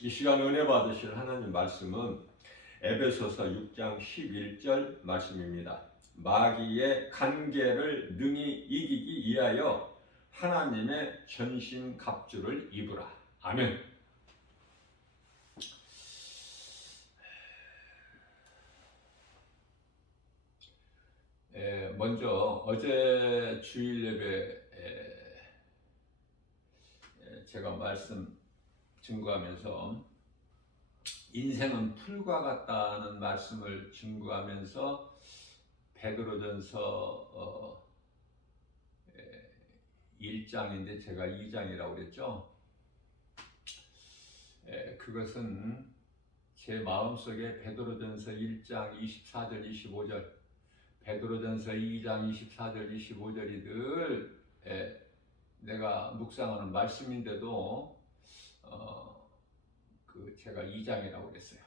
이 시간 은혜 받으실 하나님 말씀은 에베소서 6장 11절 말씀입니다. 마귀의 간계를 능히 이기기 위하여 하나님의 전신 갑주를 입으라. 아멘. 먼저 어제 주일 예배 제가 말씀 증거하면서 인생은 풀과 같다는 말씀을 증거하면서 베드로전서 1장인데 제가 2장이라고 그랬죠. 그것은 제 마음속에 베드로전서 1장 24절 25절, 베드로전서 2장 24절 25절이 늘 내가 묵상하는 말씀인데도 제가 2장이라고 그랬어요.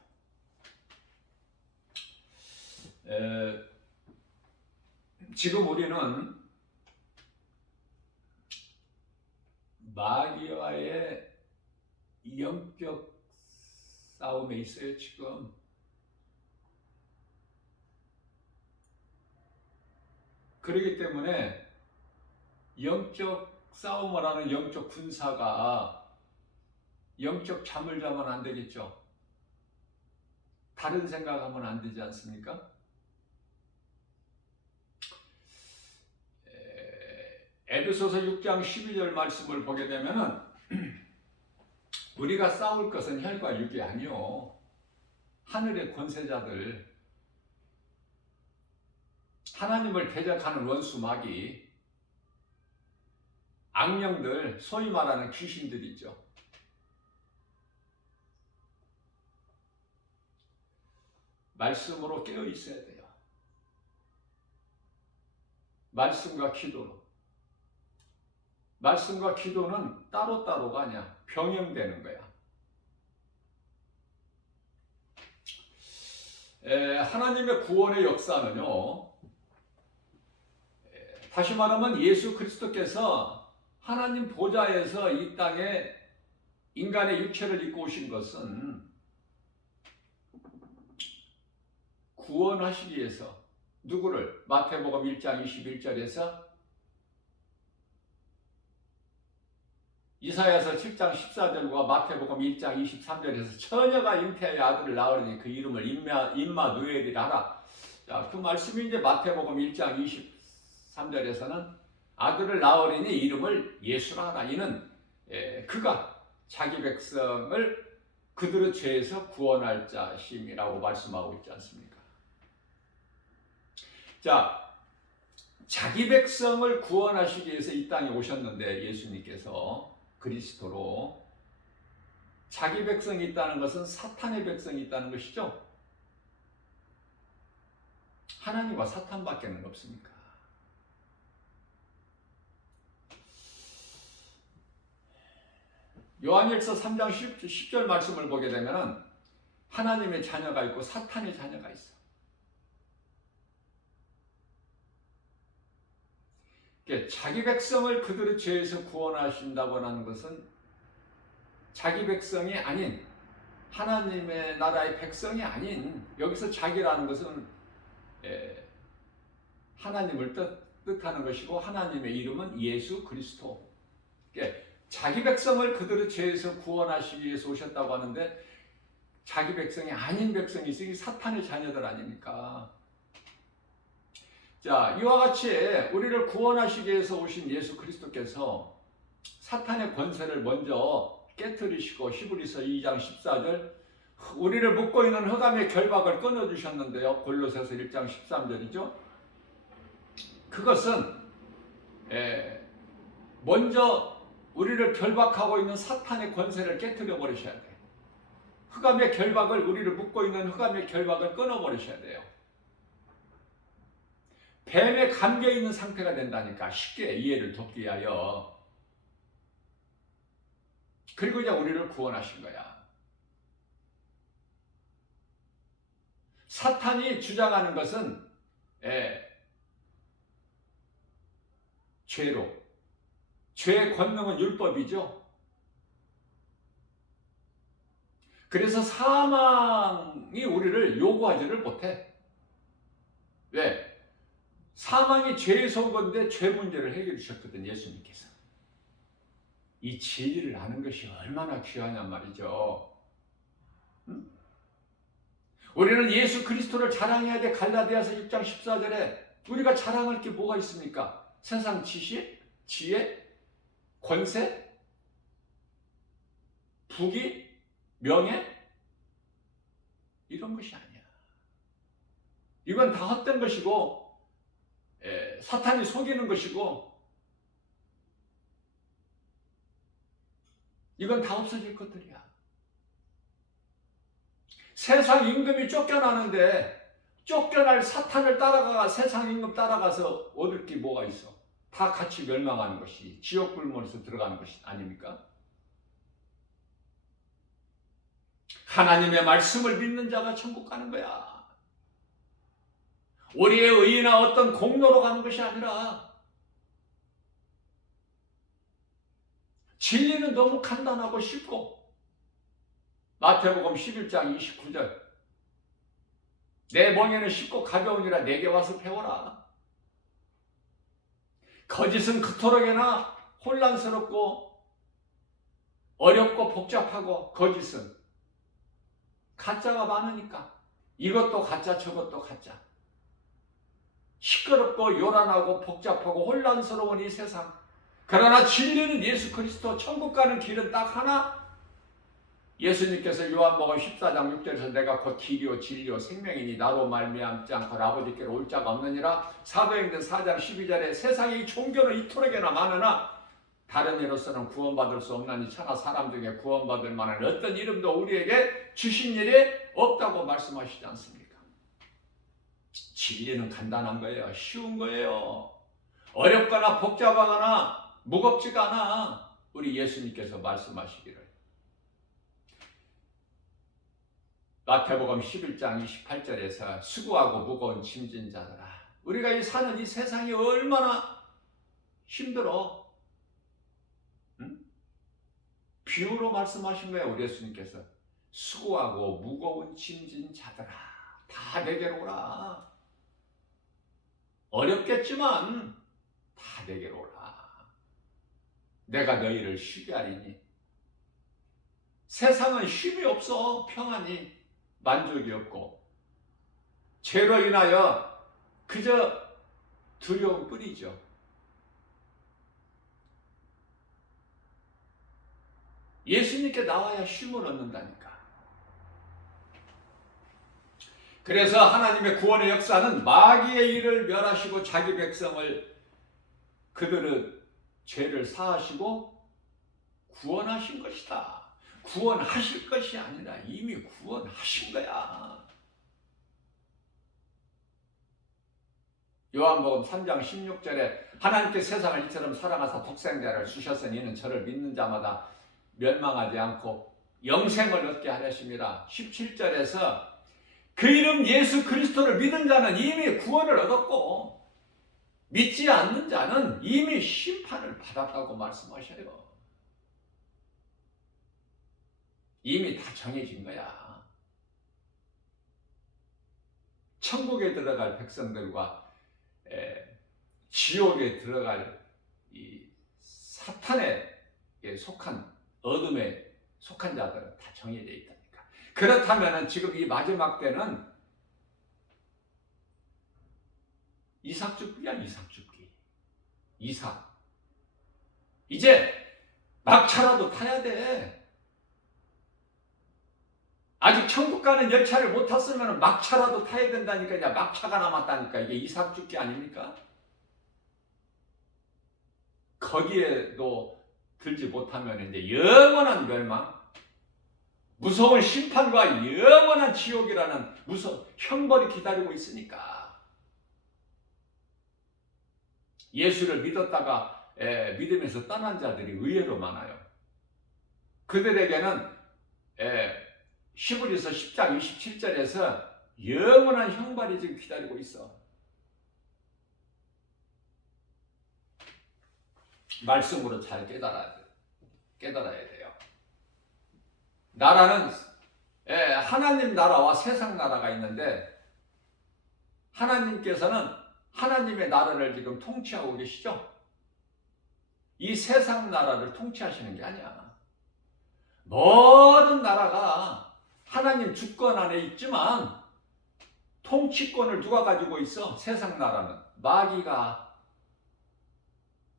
지금 우리는 마귀와의 영적 싸움에 있어요. 지금 그렇기 때문에 영적 싸움을 하는 영적 군사가 영적 잠을 자면 안 되겠죠. 다른 생각하면 안 되지 않습니까? 에베소서 6장 12절 말씀을 보게 되면은 우리가 싸울 것은 혈과 육이 아니요 하늘의 권세자들, 하나님을 대적하는 원수 마귀, 악령들, 소위 말하는 귀신들이죠. 말씀으로 깨어 있어야 돼요. 말씀과 기도로. 말씀과 기도는 따로따로가 아니야. 병행되는 거야. 하나님의 구원의 역사는요, 다시 말하면 예수 그리스도께서 하나님 보좌에서 이 땅에 인간의 육체를 입고 오신 것은 구원하시기 위해서 누구를? 마태복음 1장 21절에서 이사야서 7장 14절과 마태복음 1장 23절에서 처녀가 잉태하여 아들을 낳으리니 그 이름을 임마누엘이라 하라. 자, 그 말씀이 이제 마태복음 1장 23절에서는 아들을 낳으리니 이름을 예수라 하라. 이는 그가 자기 백성을 그들의 죄에서 구원할 자심이라고 말씀하고 있지 않습니까? 자, 자기 백성을 구원하시기 위해서 이 땅에 오셨는데 예수님께서 그리스도로 자기 백성이 있다는 것은 사탄의 백성이 있다는 것이죠. 하나님과 사탄밖에 없습니까? 요한일서 3장 10절 말씀을 보게 되면 하나님의 자녀가 있고 사탄의 자녀가 있어. 자기 백성을 그들의 죄에서 구원하신다고 하는 것은 자기 백성이 아닌 하나님의 나라의 백성이 아닌, 여기서 자기라는 것은 하나님을 뜻하는 것이고 하나님의 이름은 예수 그리스도. 자기 백성을 그들의 죄에서 구원하시기 위해서 오셨다고 하는데 자기 백성이 아닌 백성이 있으니 사탄의 자녀들 아닙니까? 자, 이와 같이 우리를 구원하시기 위해서 오신 예수 그리스도께서 사탄의 권세를 먼저 깨뜨리시고 히브리서 2장 14절 우리를 묶고 있는 흑암의 결박을 끊어주셨는데요. 골로새서 1장 13절이죠. 그것은 먼저 우리를 결박하고 있는 사탄의 권세를 깨뜨려 버리셔야 돼요. 흑암의 결박을, 우리를 묶고 있는 흑암의 결박을 끊어버리셔야 돼요. 뱀에 감겨있는 상태가 된다니까. 쉽게 이해를 돕기 위하여. 그리고 이제 우리를 구원하신 거야. 사탄이 주장하는 것은 죄로. 죄의 권능은 율법이죠. 그래서 사망이 우리를 요구하지를 못해. 왜? 사망이 죄의 선고인데 죄 문제를 해결해 주셨거든, 예수님께서. 이 진리를 아는 것이 얼마나 귀하냔 말이죠. 응? 우리는 예수 그리스도를 자랑해야 돼. 갈라디아서 6장 14절에 우리가 자랑할 게 뭐가 있습니까? 세상 지식, 지혜, 권세, 부귀, 명예? 이런 것이 아니야. 이건 다 헛된 것이고 사탄이 속이는 것이고 이건 다 없어질 것들이야. 세상 임금이 쫓겨나는데 쫓겨날 사탄을 따라가 세상 임금 따라가서 얻을 게 뭐가 있어? 다 같이 멸망하는 것이 지옥 불문에서 들어가는 것이 아닙니까? 하나님의 말씀을 믿는 자가 천국 가는 거야. 우리의 의나 어떤 공로로 가는 것이 아니라 진리는 너무 간단하고 쉽고 마태복음 11장 29절 내 멍에는 쉽고 가벼우니라 내게 와서 배워라. 거짓은 그토록이나 혼란스럽고 어렵고 복잡하고 거짓은 가짜가 많으니까 이것도 가짜 저것도 가짜 시끄럽고 요란하고 복잡하고 혼란스러운 이 세상 그러나 진리는 예수 그리스도 천국 가는 길은 딱 하나 예수님께서 요한복음 14장 6절에서 내가 곧 길이요 진리요 생명이니 나로 말미암지 않고 아버지께로 올 자가 없느니라 사도행전 4장 12절에 세상에 이 종교는 이토록이나 많으나 다른 이로서는 구원받을 수 없나니 차나 사람 중에 구원받을 만한 어떤 이름도 우리에게 주신 일이 없다고 말씀하시지 않습니까? 진리는 간단한 거예요. 쉬운 거예요. 어렵거나 복잡하거나 무겁지가 않아. 우리 예수님께서 말씀하시기를 마태복음 11장 28절에서 수고하고 무거운 짐진 자들아 우리가 이 사는 이 세상이 얼마나 힘들어. 비유로 말씀하신 거예요. 우리 예수님께서 수고하고 무거운 짐진 자들아 다 내게로 오라. 어렵겠지만 다 내게로 오라. 내가 너희를 쉬게 하리니. 세상은 쉼이 없어. 평안이 만족이 없고 죄로 인하여 그저 두려움 뿐이죠. 예수님께 나와야 쉼을 얻는다니까. 그래서 하나님의 구원의 역사는 마귀의 일을 멸하시고 자기 백성을 그들의 죄를 사하시고 구원하신 것이다. 구원하실 것이 아니라 이미 구원하신 거야. 요한복음 3장 16절에 하나님께 세상을 이처럼 사랑하사 독생자를 주셨으니 이는 저를 믿는 자마다 멸망하지 않고 영생을 얻게 하려심이라. 17절에서 그 이름 예수 그리스도를 믿은 자는 이미 구원을 얻었고 믿지 않는 자는 이미 심판을 받았다고 말씀하셔요. 이미 다 정해진 거야. 천국에 들어갈 백성들과 지옥에 들어갈 이 사탄에 속한 어둠에 속한 자들은 다 정해져 있다니까. 그렇다면 지금 이 마지막 때는 이삭죽기야. 이삭죽기. 이삭. 이제 막차라도 타야 돼. 아직 천국 가는 열차를 못 탔으면 막차라도 타야 된다니까. 이제 막차가 남았다니까. 이게 이삭죽기 아닙니까? 거기에도 들지 못하면 이제 영원한 멸망, 무서운 심판과 영원한 지옥이라는 무서운 형벌이 기다리고 있으니까. 예수를 믿었다가 믿으면서 떠난 자들이 의외로 많아요. 그들에게는 히브리서 10장 27절에서 영원한 형벌이 지금 기다리고 있어. 말씀으로 잘 깨달아야 돼요. 나라는 하나님 나라와 세상 나라가 있는데 하나님께서는 하나님의 나라를 지금 통치하고 계시죠? 이 세상 나라를 통치하시는 게 아니야. 모든 나라가 하나님 주권 안에 있지만 통치권을 누가 가지고 있어? 세상 나라는 마귀가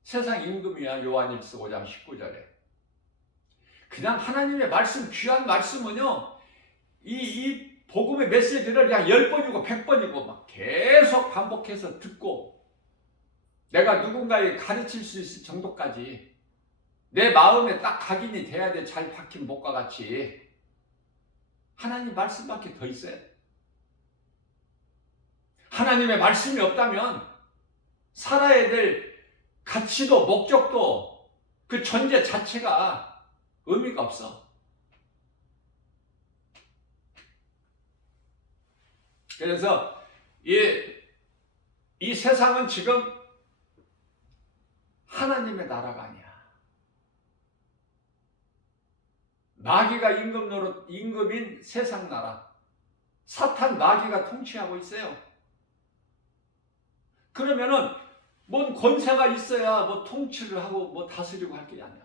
세상 임금이야. 요한일서 5장 19절에. 그냥 하나님의 말씀, 귀한 말씀은요, 이 복음의 메시지를 그냥 10번이고 100번이고 막 계속 반복해서 듣고 내가 누군가에 가르칠 수 있을 정도까지 내 마음에 딱 각인이 돼야 돼. 잘 박힌 목과 같이. 하나님 말씀밖에 더 있어요. 하나님의 말씀이 없다면 살아야 될 가치도 목적도 그 존재 자체가 의미가 없어. 그래서 이 세상은 지금 하나님의 나라가 아니야. 마귀가 임금인 세상 나라, 사탄 마귀가 통치하고 있어요. 그러면은 뭔 권세가 있어야 뭐 통치를 하고 뭐 다스리고 할 게 아니야.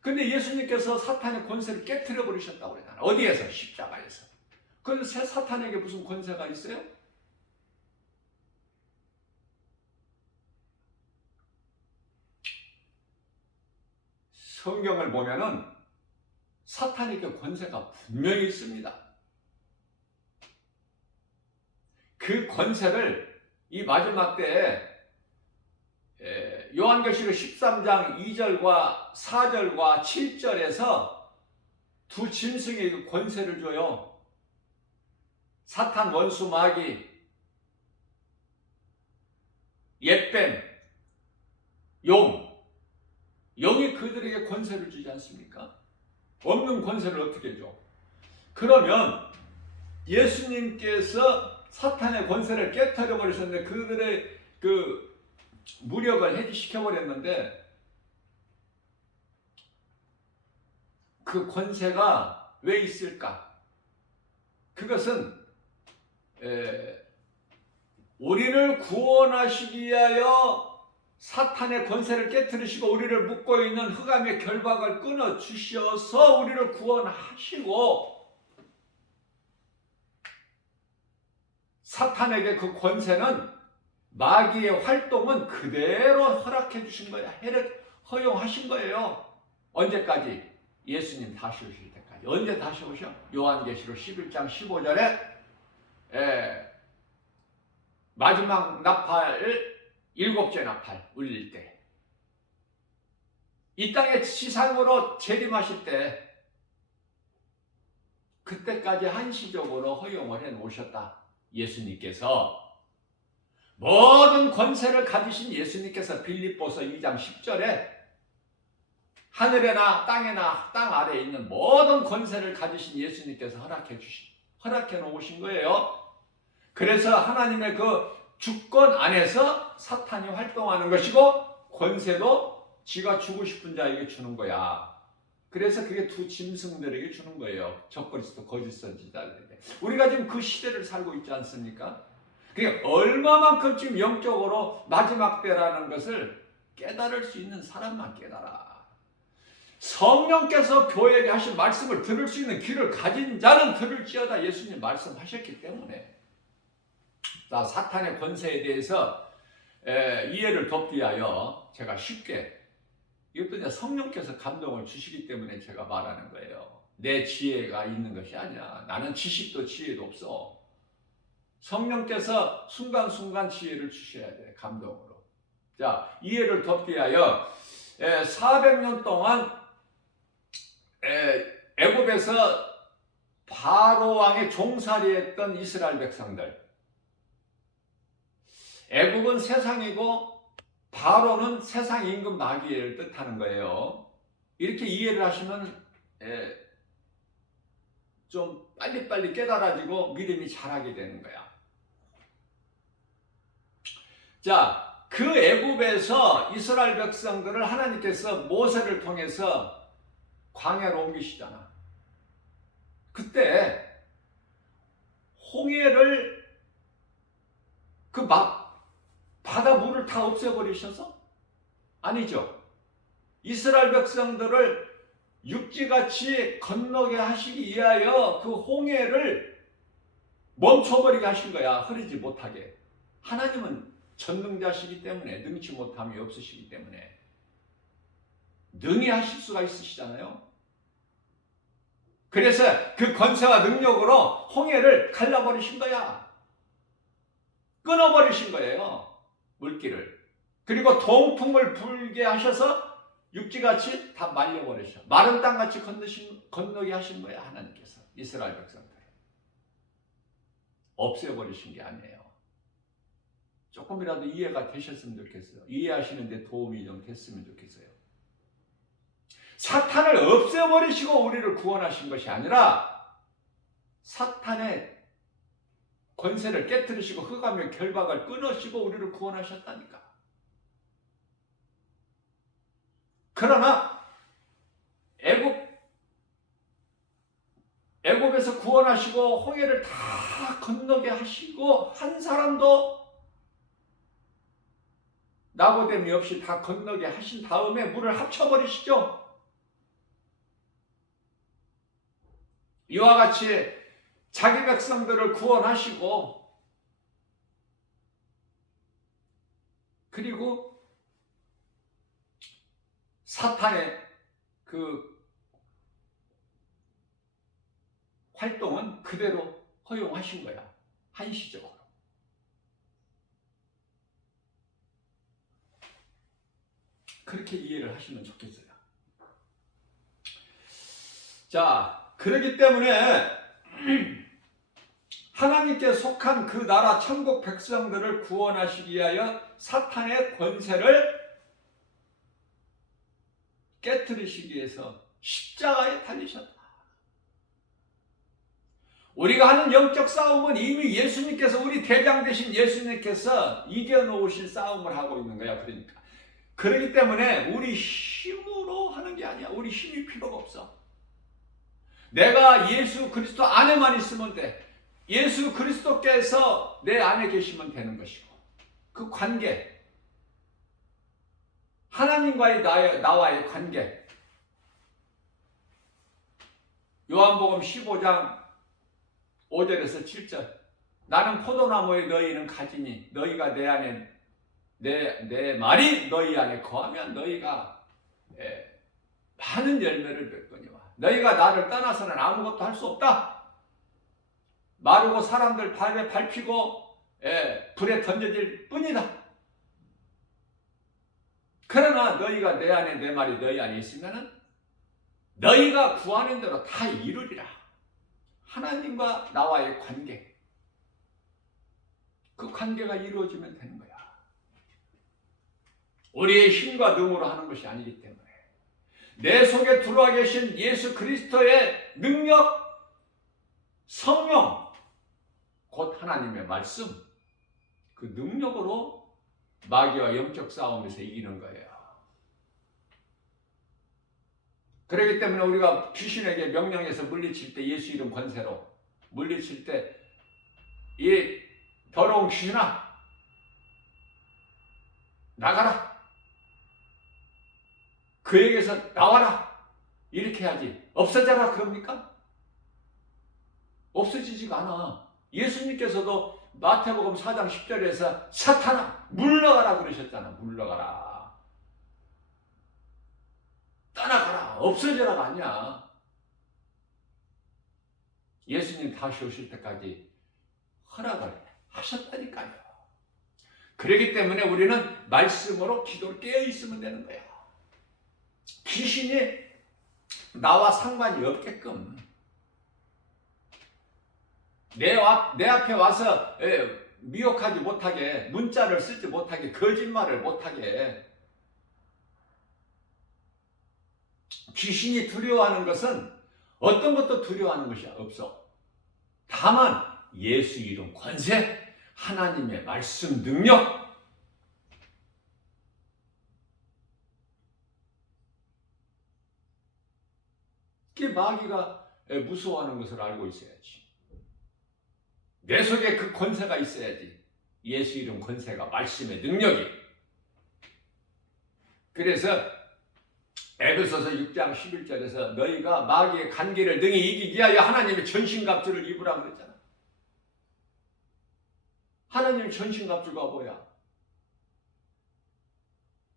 근데 예수님께서 사탄의 권세를 깨트려 버리셨다고 그러잖아. 어디에서? 십자가에서. 그런데 사탄에게 무슨 권세가 있어요? 성경을 보면은 사탄에게 권세가 분명히 있습니다. 그 권세를 이 마지막 때에 요한계시록 13장 2절과 4절과 7절에서 두 짐승에게 권세를 줘요. 사탄 원수 마귀, 옛뱀, 용이 그들에게 권세를 주지 않습니까? 없는 권세를 어떻게 줘? 그러면 예수님께서 사탄의 권세를 깨트려 버리셨는데 그들의 그 무력을 해지시켜 버렸는데 그 권세가 왜 있을까? 그것은 우리를 구원하시기 위하여 사탄의 권세를 깨트리시고 우리를 묶고 있는 흑암의 결박을 끊어 주셔서 우리를 구원하시고 사탄에게 그 권세는 마귀의 활동은 그대로 허락해 주신 거야. 허용하신 거예요. 언제까지? 예수님 다시 오실 때까지. 언제 다시 오셔? 요한계시록 11장 15절에 마지막 나팔, 7째 나팔 울릴 때, 이 땅에 지상으로 재림하실 때 그때까지 한시적으로 허용을 해 놓으셨다. 예수님께서 모든 권세를 가지신 예수님께서 빌립보서 2장 10절에 하늘에나 땅에나 땅 아래에 있는 모든 권세를 가지신 예수님께서 허락해 놓으신 거예요. 그래서 하나님의 그 주권 안에서 사탄이 활동하는 것이고 권세도 지가 주고 싶은 자에게 주는 거야. 그래서 그게 두 짐승들에게 주는 거예요. 적그리스도 거짓 선지자들에게. 우리가 지금 그 시대를 살고 있지 않습니까? 그게 얼마만큼 지금 영적으로 마지막 때라는 것을 깨달을 수 있는 사람만 깨달아. 성령께서 교회에게 하신 말씀을 들을 수 있는 귀를 가진 자는 들을지어다. 예수님 말씀하셨기 때문에. 사탄의 권세에 대해서 이해를 돕기 위하여 제가 쉽게, 이것도 이제 성령께서 감동을 주시기 때문에 제가 말하는 거예요. 내 지혜가 있는 것이 아니야. 나는 지식도 지혜도 없어. 성령께서 순간순간 지혜를 주셔야 돼. 감동으로. 자, 이해를 돕기 위하여 400년 동안 애굽에서 바로 왕의 종살이했던 이스라엘 백성들. 애굽은 세상이고 바로는 세상 임금 마귀를 뜻하는 거예요. 이렇게 이해를 하시면 좀 빨리빨리 깨달아지고 믿음이 자라게 되는 거야. 자, 그 애굽에서 이스라엘 백성들을 하나님께서 모세를 통해서 광야로 옮기시잖아. 그때 홍해를 바다 물을 다 없애버리셔서? 아니죠. 이스라엘 백성들을 육지같이 건너게 하시기 위하여 그 홍해를 멈춰버리게 하신 거야. 흐르지 못하게. 하나님은 전능자시기 때문에, 능치 못함이 없으시기 때문에 능히 하실 수가 있으시잖아요. 그래서 그 권세와 능력으로 홍해를 갈라버리신 거야. 끊어버리신 거예요. 물길을. 그리고 동풍을 불게 하셔서 육지같이 다 말려버리셔. 마른 땅같이 건너게 하신 거야. 하나님께서 이스라엘 백성들 없애버리신 게 아니에요. 조금이라도 이해가 되셨으면 좋겠어요. 이해하시는데 도움이 좀 됐으면 좋겠어요. 사탄을 없애버리시고 우리를 구원하신 것이 아니라 사탄의 권세를 깨뜨리시고 흑암의 결박을 끊으시고 우리를 구원하셨다니까. 그러나 애굽에서 구원하시고 홍해를 다 건너게 하시고 한 사람도 낙오됨이 없이 다 건너게 하신 다음에 물을 합쳐버리시죠. 이와 같이 자기 백성들을 구원하시고 그리고 사탄의 그 활동은 그대로 허용하신 거야. 한시적으로. 그렇게 이해를 하시면 좋겠어요. 자, 그렇기 때문에 하나님께 속한 그 나라 천국 백성들을 구원하시기 위하여 사탄의 권세를 깨뜨리시기 위해서 십자가에 달리셨다. 우리가 하는 영적 싸움은 이미 예수님께서, 우리 대장 되신 예수님께서 이겨놓으신 싸움을 하고 있는 거야. 그렇기 때문에 우리 힘으로 하는 게 아니야. 우리 힘이 필요가 없어. 내가 예수 그리스도 안에만 있으면 돼. 예수 그리스도께서 내 안에 계시면 되는 것이고, 그 관계, 하나님과의 나와의 관계. 요한복음 15장 5절에서 7절. 나는 포도나무에 너희는 가지니 너희가 내 안에 내 말이 너희 안에 거하면 너희가 많은 열매를 맺거니와 너희가 나를 떠나서는 아무것도 할 수 없다. 마르고 사람들 발에 밟히고 불에 던져질 뿐이다. 그러나 너희가 내 안에, 내 말이 너희 안에 있으면은 너희가 구하는 대로 다 이루리라. 하나님과 나와의 관계, 그 관계가 이루어지면 되는 거야. 우리의 힘과 능으로 하는 것이 아니기 때문에 내 속에 들어와 계신 예수 그리스도의 능력, 성령, 곧 하나님의 말씀, 그 능력으로 마귀와 영적 싸움에서 이기는 거예요. 그렇기 때문에 우리가 귀신에게 명령해서 물리칠 때, 예수 이름 권세로 물리칠 때, 이 더러운 귀신아 나가라, 그에게서 나와라, 이렇게 해야지. 없어져라 그럽니까? 없어지지가 않아. 예수님께서도 마태복음 4장 10절에서 사탄아 물러가라 그러셨잖아. 물러가라, 떠나가라, 없어져라가 아니야. 예수님 다시 오실 때까지 허락을 하셨다니까요. 그렇기 때문에 우리는 말씀으로 기도를 깨어있으면 되는 거야. 귀신이 나와 상관이 없게끔 내 앞에 와서 미혹하지 못하게, 문자를 쓰지 못하게, 거짓말을 못하게. 귀신이 두려워하는 것은 어떤 것도 두려워하는 것이 없어. 다만 예수 이름 권세, 하나님의 말씀 능력, 마귀가 무서워하는 것을 알고 있어야지. 내 속에 그 권세가 있어야지. 예수 이름 권세가, 말씀의 능력이. 그래서 에베소서 6장 11절에서 너희가 마귀의 간계를 능히 이기기 위하여 하나님의 전신갑주를 입으라 그랬잖아. 하나님의 전신갑주가 뭐야?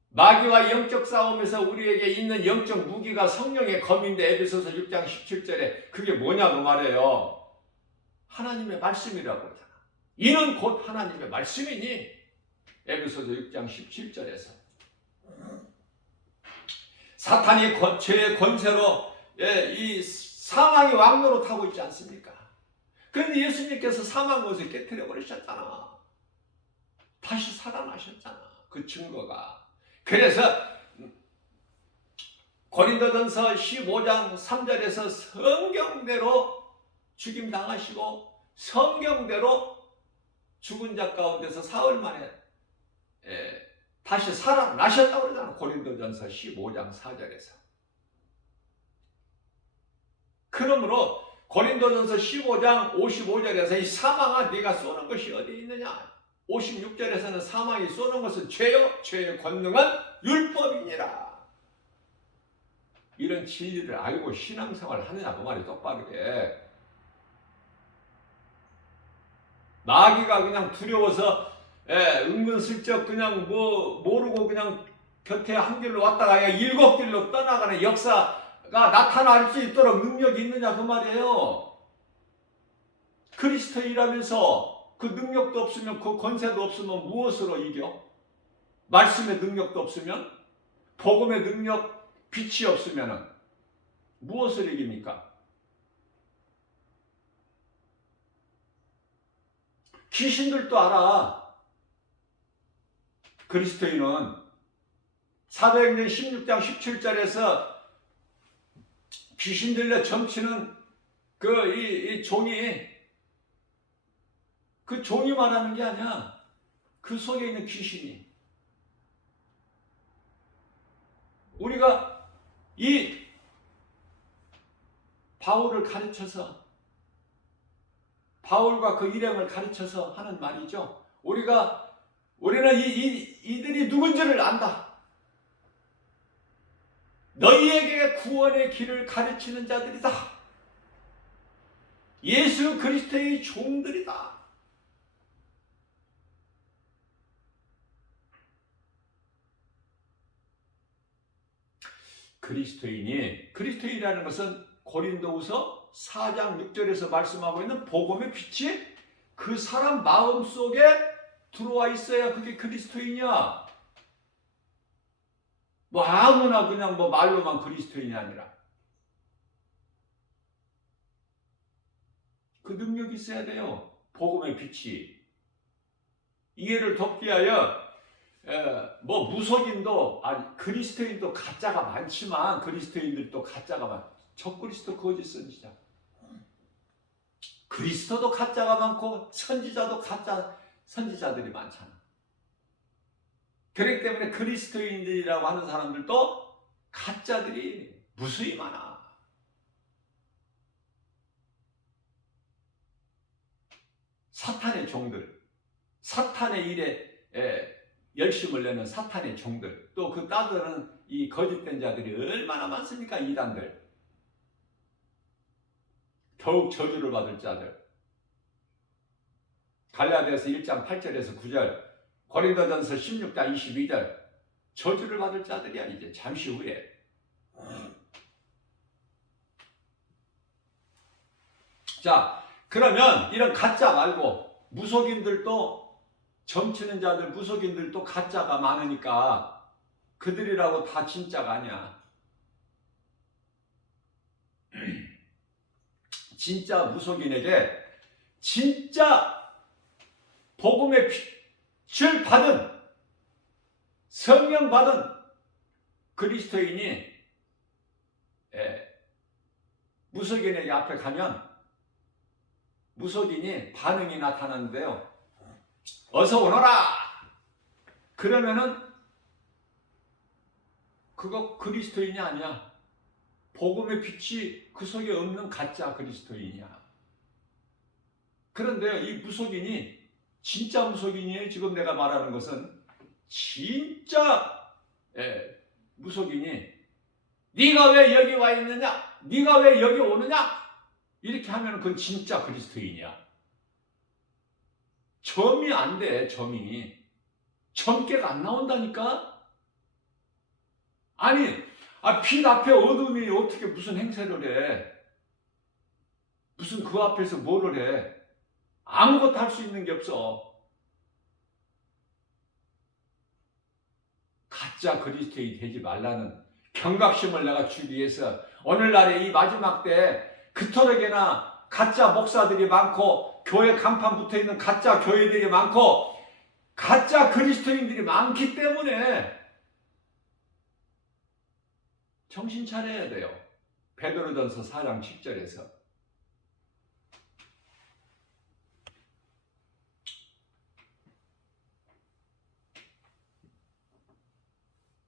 마귀와 영적 싸움에서 우리에게 있는 영적 무기가 성령의 검인데 에베소서 6장 17절에 그게 뭐냐고 말해요. 하나님의 말씀이라고 하잖아. 이는 곧 하나님의 말씀이니 에베소서 6장 17절에서 사탄이 죄의 권세로 이 사망의 왕노릇하고 있지 않습니까? 그런데 예수님께서 사망 권세 깨트려 버리셨잖아. 다시 살아나셨잖아. 그 증거가. 그래서 고린도전서 15장 3절에서 성경대로 죽임당하시고 성경대로 죽은 자 가운데서 사흘 만에 다시 살아나셨다고 그러잖아. 고린도전서 15장 4절에서. 그러므로 고린도전서 15장 55절에서 이 사망아 네가 쏘는 것이 어디 있느냐. 56절에서는 사망이 쏘는 것은 죄요, 죄의 권능은 율법이니라. 이런 진리를 알고 신앙생활을 하느냐 그 말이 똑바르게. 마귀가 그냥 두려워서 은근슬쩍 그냥 모르고 그냥 곁에 한 길로 왔다가 그냥 7길로 떠나가는 역사가 나타날 수 있도록 능력이 있느냐 그 말이에요. 그리스도인이라면서 그 능력도 없으면 그 권세도 없으면 무엇으로 이겨? 말씀의 능력도 없으면, 복음의 능력, 빛이 없으면 무엇을 이깁니까? 귀신들도 알아. 그리스도인은 사도행전 16장 17절에서 귀신 들려 점치는 이 종이, 그 종이 말하는 게 아니야. 그 속에 있는 귀신이. 우리가 이 바울을 가르쳐서, 바울과 그 일행을 가르쳐서 하는 말이죠. 우리는 이들이 누군지를 안다. 너희에게 구원의 길을 가르치는 자들이다. 예수 그리스도의 종들이다. 그리스도인이라는 것은 고린도후서 4장 6절에서 말씀하고 있는 복음의 빛이 그 사람 마음속에 들어와 있어야 그게 그리스도인이야. 아무나 그냥 말로만 그리스도인이 아니라 그 능력이 있어야 돼요. 복음의 빛이. 이해를 돕기 위하여 무속인도 그리스도인도 가짜가 많지만 그리스도인들도 가짜가 많. 적그리스도 거짓 선지자. 그리스도도 가짜가 많고 선지자도 가짜 선지자들이 많잖아. 그렇기 때문에 그리스도인들이라고 하는 사람들도 가짜들이 무수히 많아. 사탄의 종들, 사탄의 일에 열심을 내는 사탄의 종들, 또 그 따르는 이 거짓된 자들이 얼마나 많습니까? 이단들. 더욱 저주를 받을 자들. 갈라디아서 1장 8절에서 9절, 고린도전서 16장 22절, 저주를 받을 자들이야. 이제 잠시 후에. 자, 그러면 이런 가짜 말고 무속인들도, 점치는 자들, 무속인들도 가짜가 많으니까 그들이라고 다 진짜가 아니야. 진짜 무속인에게 진짜 복음의 빛을 받은, 성령 받은 그리스도인이 무속인에게 앞에 가면 무속인이 반응이 나타나는데요. 어서 오너라! 그러면은 그거 그리스도인이 아니야. 복음의 빛이 그 속에 없는 가짜 그리스도인이야. 그런데 이 무속인이 진짜 무속인이에요. 지금 내가 말하는 것은 진짜 무속인이 네가 왜 여기 와 있느냐? 네가 왜 여기 오느냐? 이렇게 하면 그건 진짜 그리스도인이야. 점이 안 돼. 점괘가 안 나온다니까? 아니, 빛 앞에 어둠이 어떻게 무슨 행세를 해? 무슨 그 앞에서 뭐를 해? 아무것도 할 수 있는 게 없어. 가짜 그리스도인이 되지 말라는 경각심을 내가 주기 위해서 오늘날의 이 마지막 때 그토록이나 가짜 목사들이 많고 교회 간판 붙어있는 가짜 교회들이 많고 가짜 그리스도인들이 많기 때문에 정신 차려야 돼요. 베드로전서 4장 10절에서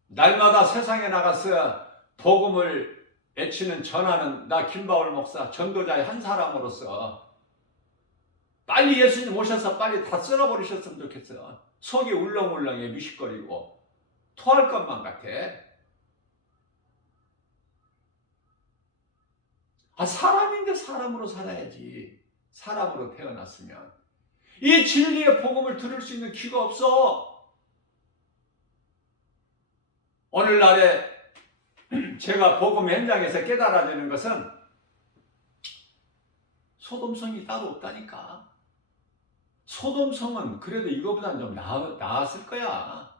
날마다 세상에 나가서 복음을 외치는 전하는 나 김바울 목사 전도자의 한 사람으로서 빨리 예수님 오셔서 빨리 다 쓸어버리셨으면 좋겠어. 속이 울렁울렁해 미식거리고 토할 것만 같아. 사람인데 사람으로 살아야지. 사람으로 태어났으면 이 진리의 복음을 들을 수 있는 귀가 없어. 오늘날에 제가 복음 현장에서 깨달아지는 것은 소돔성이 따로 없다니까. 소돔성은 그래도 이거보다는 좀 나았을 거야.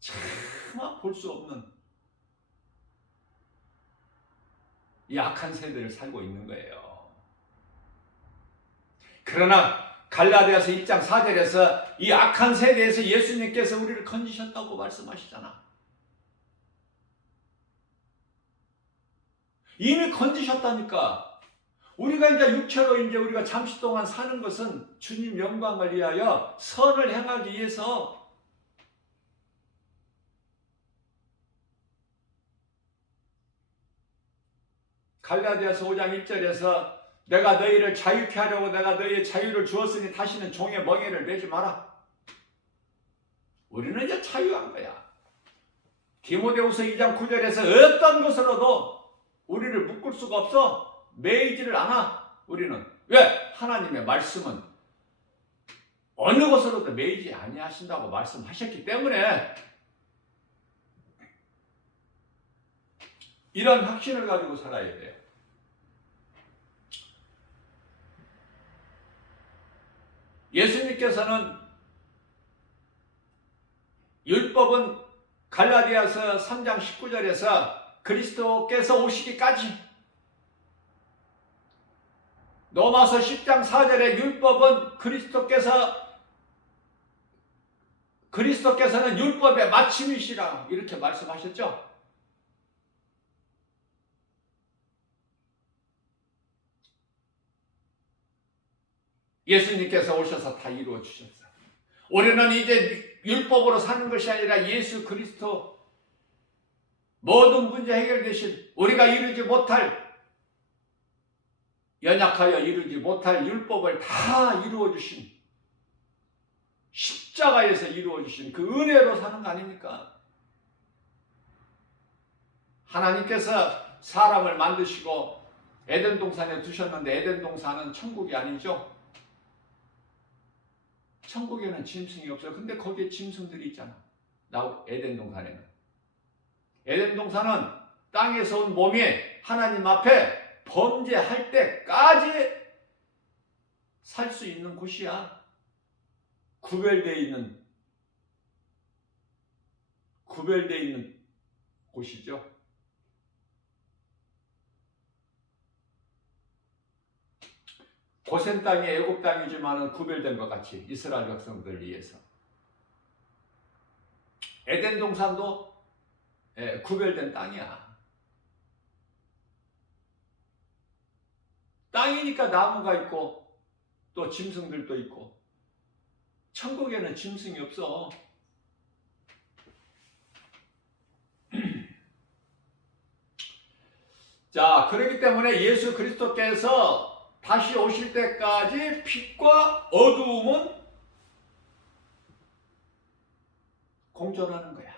차마 볼 수 없는 이 악한 세대를 살고 있는 거예요. 그러나 갈라디아서 1장 4절에서 이 악한 세대에서 예수님께서 우리를 건지셨다고 말씀하시잖아. 이미 건지셨다니까. 우리가 이제 육체로 이제 우리가 잠시 동안 사는 것은 주님 영광을 위하여 선을 행하기 위해서 갈라디아서 5장 1절에서 내가 너희를 자유케 하려고 내가 너희의 자유를 주었으니 다시는 종의 멍에를 매지 마라. 우리는 이제 자유한 거야. 디모데후서 2장 9절에서 어떤 것으로도 우리를 묶을 수가 없어. 매이지를 않아. 우리는. 왜? 하나님의 말씀은 어느 것으로도 매이지 아니하신다고 말씀하셨기 때문에 이런 확신을 가지고 살아야 돼요. 예수님께서는 율법은 갈라디아서 3장 19절에서 그리스도께서 오시기까지, 로마서 10장 4절에 율법은 그리스도께서는 율법의 마침이시라 이렇게 말씀하셨죠. 예수님께서 오셔서 다 이루어 주셨어요. 우리는 이제 율법으로 사는 것이 아니라 예수 그리스도 모든 문제 해결되신 우리가 이루지 못할, 연약하여 이루지 못할 율법을 다 이루어 주신, 십자가에서 이루어 주신 그 은혜로 사는 거 아닙니까? 하나님께서 사람을 만드시고 에덴 동산에 두셨는데 에덴 동산은 천국이 아니죠. 천국에는 짐승이 없어요. 근데 거기에 짐승들이 있잖아. 에덴 동산에는. 에덴 동산은 땅에서 온 몸이 하나님 앞에 범죄할 때까지 살 수 있는 곳이야. 구별되어 있는 곳이죠. 고센 땅이 애굽 땅이지만 구별된 것 같이 이스라엘 백성들을 위해서. 에덴 동산도 구별된 땅이야. 땅이니까 나무가 있고 또 짐승들도 있고. 천국에는 짐승이 없어. 자, 그렇기 때문에 예수 그리스도께서 다시 오실 때까지 빛과 어두움은 공존하는 거야.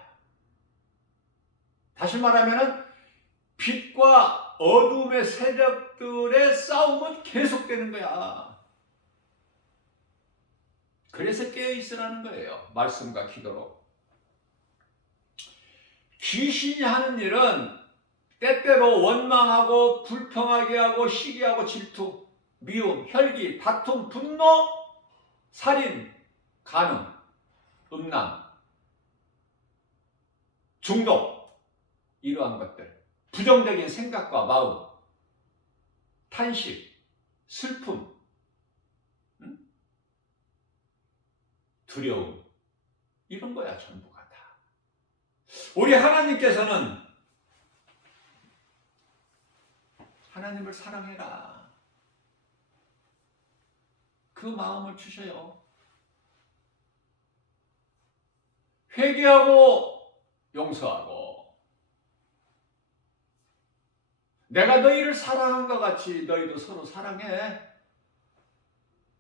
다시 말하면 빛과 어둠의 세력들의 싸움은 계속되는 거야. 그래서 깨어있으라는 거예요. 말씀과 기도로. 귀신이 하는 일은 때때로 원망하고 불평하게 하고 시기하고 질투, 미움, 혈기, 다툼, 분노, 살인, 간음, 음란, 중독, 이러한 것들, 부정적인 생각과 마음, 탄식, 슬픔, 두려움, 이런 거야 전부가 다. 우리 하나님께서는 하나님을 사랑해라, 그 마음을 주셔요. 회개하고 용서하고, 내가 너희를 사랑한 것 같이 너희도 서로 사랑해.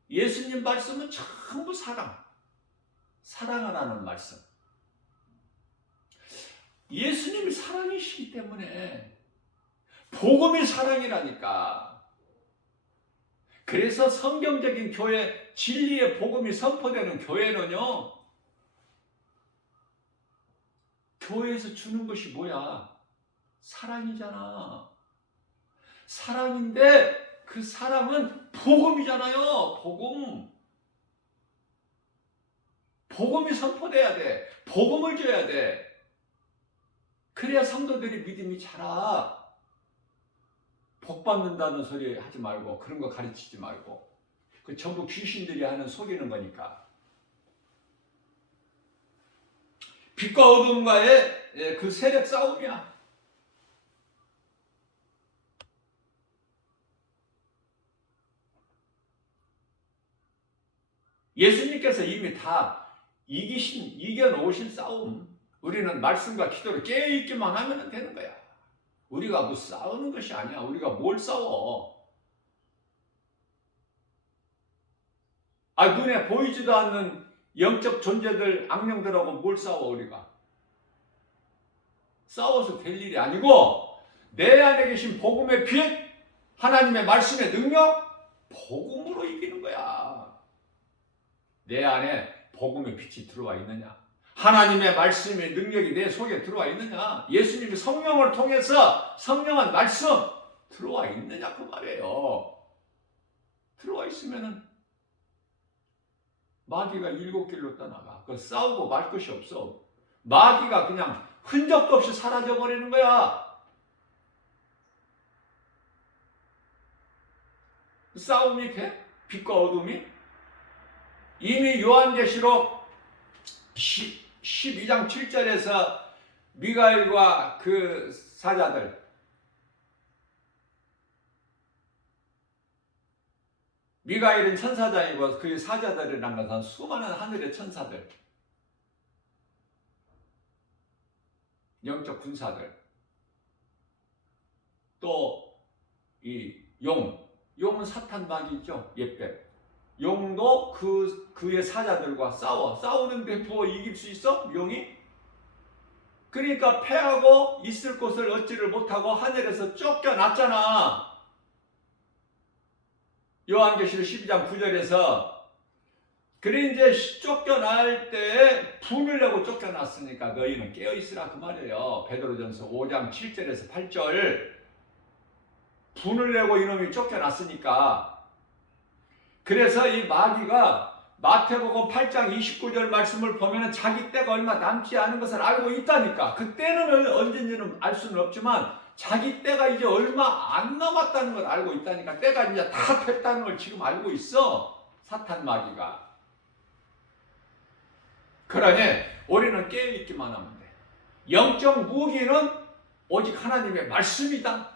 예수님 말씀은 전부 사랑하라는 말씀. 예수님이 사랑이시기 때문에, 복음이 사랑이라니까. 그래서 성경적인 교회, 진리의 복음이 선포되는 교회는요, 교회에서 주는 것이 뭐야? 사랑이잖아. 사랑인데 그 사랑은 복음이잖아요. 복음이 선포돼야 돼. 복음을 줘야 돼. 그래야 성도들이 믿음이 자라. 복 받는다는 소리 하지 말고, 그런 거 가르치지 말고. 그 전부 귀신들이 하는 속이는 거니까. 빛과 어둠과의 그 세력 싸움이야. 예수님께서 이미 다 이겨놓으신 싸움. 우리는 말씀과 기도를 깨어있기만 하면 되는 거야. 우리가 뭐 싸우는 것이 아니야. 우리가 뭘 싸워? 눈에 보이지도 않는 영적 존재들, 악령들하고 뭘 싸워 우리가? 싸워서 될 일이 아니고, 내 안에 계신 복음의 빛, 하나님의 말씀의 능력, 복음으로 이기는 거야. 내 안에 복음의 빛이 들어와 있느냐? 하나님의 말씀의 능력이 내 속에 들어와 있느냐? 예수님이 성령을 통해서 성령한 말씀 들어와 있느냐 그 말이에요. 들어와 있으면은 마귀가 7길로 떠나가. 그 싸우고 말 것이 없어. 마귀가 그냥 흔적도 없이 사라져 버리는 거야. 싸움이 돼? 빛과 어둠이? 이미 요한계시록 12장 7절에서 미가엘과 그 사자들, 미가엘은 천사장이고 그 사자들이란 것은 수많은 하늘의 천사들, 영적 군사들, 또 이 용은 사탄 마귀죠. 옛배. 용도 그의 사자들과 싸우는데 뭐 이길 수 있어? 용이? 그러니까 패하고 있을 곳을 얻지를 못하고 하늘에서 쫓겨났잖아. 요한계시록 12장 9절에서. 그래 이제 쫓겨날 때 분을 내고 쫓겨났으니까 너희는 깨어있으라 그 말이에요. 베드로전서 5장 7절에서 8절. 분을 내고 이놈이 쫓겨났으니까. 그래서 이 마귀가 마태복음 8장 29절 말씀을 보면 자기 때가 얼마 남지 않은 것을 알고 있다니까. 그 때는 언제인지는 알 수는 없지만 자기 때가 이제 얼마 안 남았다는 걸 알고 있다니까. 때가 이제 다 됐다는 걸 지금 알고 있어. 사탄 마귀가. 그러니 우리는 깨어있기만 하면 돼. 영적 무기는 오직 하나님의 말씀이다.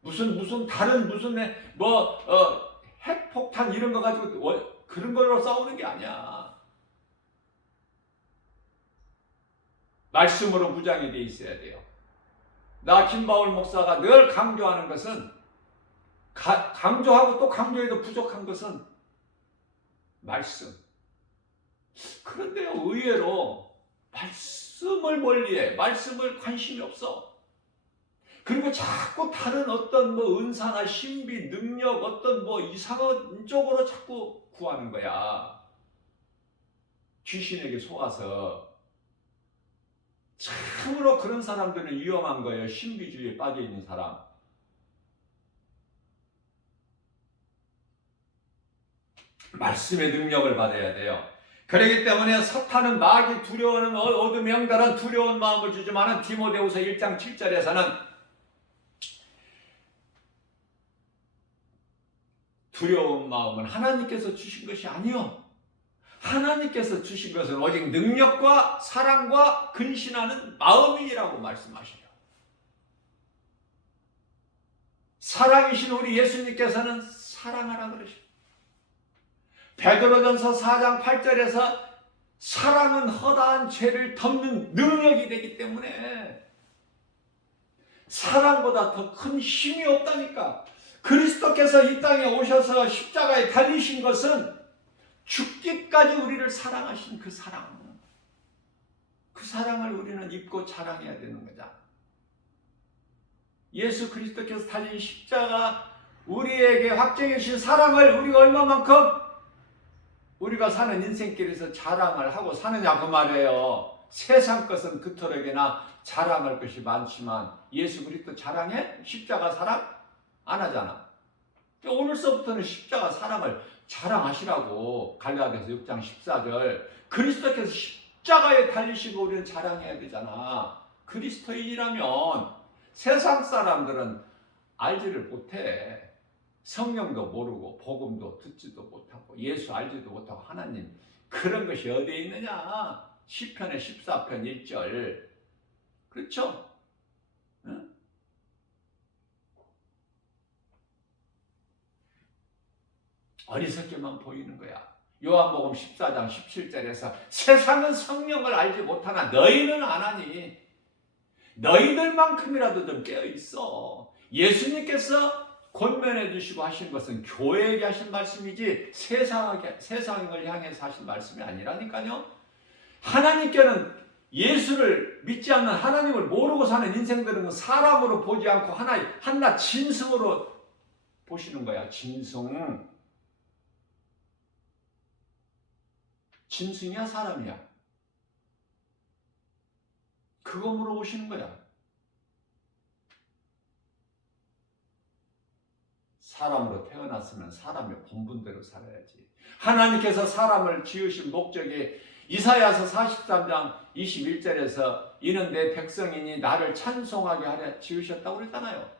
무슨 다른 핵폭탄 이런 거 가지고 그런 걸로 싸우는 게 아니야. 말씀으로 무장이 돼 있어야 돼요. 나 김바울 목사가 늘 강조하는 것은, 강조하고 또 강조해도 부족한 것은 말씀. 그런데요, 의외로 말씀을 멀리해. 말씀을 관심이 없어. 그리고 자꾸 다른 어떤 뭐 은사나 신비, 능력, 어떤 뭐 이상한 쪽으로 자꾸 구하는 거야. 귀신에게 속아서. 참으로 그런 사람들은 위험한 거예요. 신비주의에 빠져 있는 사람. 말씀의 능력을 받아야 돼요. 그렇기 때문에 사탄은 마귀 두려워하는 어둠의 영들은 두려운 마음을 주지만은 디모데후서 1장 7절에서는 두려운 마음은 하나님께서 주신 것이 아니요, 하나님께서 주신 것은 오직 능력과 사랑과 근신하는 마음이라고 말씀하시죠. 사랑이신 우리 예수님께서는 사랑하라 그러십니다. 베드로전서 4장 8절에서 사랑은 허다한 죄를 덮는 능력이 되기 때문에 사랑보다 더 큰 힘이 없다니까. 그리스도께서 이 땅에 오셔서 십자가에 달리신 것은 죽기까지 우리를 사랑하신 그 사랑, 그 사랑을 우리는 입고 자랑해야 되는 거다. 예수 그리스도께서 달린 십자가, 우리에게 확정해 주신 사랑을 우리가 얼마만큼 우리가 사는 인생길에서 자랑을 하고 사느냐 그 말이에요. 세상 것은 그토록이나 자랑할 것이 많지만 예수 그리스도 자랑해? 십자가 사랑? 안 하잖아. 오늘서부터는 십자가 사랑을 자랑하시라고. 갈라디아서 6장 14절. 그리스도께서 십자가에 달리시고 우리는 자랑해야 되잖아. 그리스도인이라면 세상 사람들은 알지를 못해. 성령도 모르고 복음도 듣지도 못하고 예수 알지도 못하고 하나님 그런 것이 어디에 있느냐. 시편의 14편 1절. 그렇죠? 응? 어리석게만 보이는 거야. 요한복음 14장 17절에서 세상은 성령을 알지 못하나 너희는 아나니 너희들만큼이라도 좀 깨어있어. 예수님께서 권면해 주시고 하신 것은 교회에게 하신 말씀이지 세상을 향해서 하신 말씀이 아니라니까요. 하나님께는 예수를 믿지 않는, 하나님을 모르고 사는 인생들은 사람으로 보지 않고 하나 짐승으로 보시는 거야. 짐승이야 사람이야? 그거 물어보시는 거야. 사람으로 태어났으면 사람의 본분대로 살아야지. 하나님께서 사람을 지으신 목적이 이사야서 43장 21절에서 이는 내 백성이니 나를 찬송하게 하려 지으셨다고 그랬잖아요.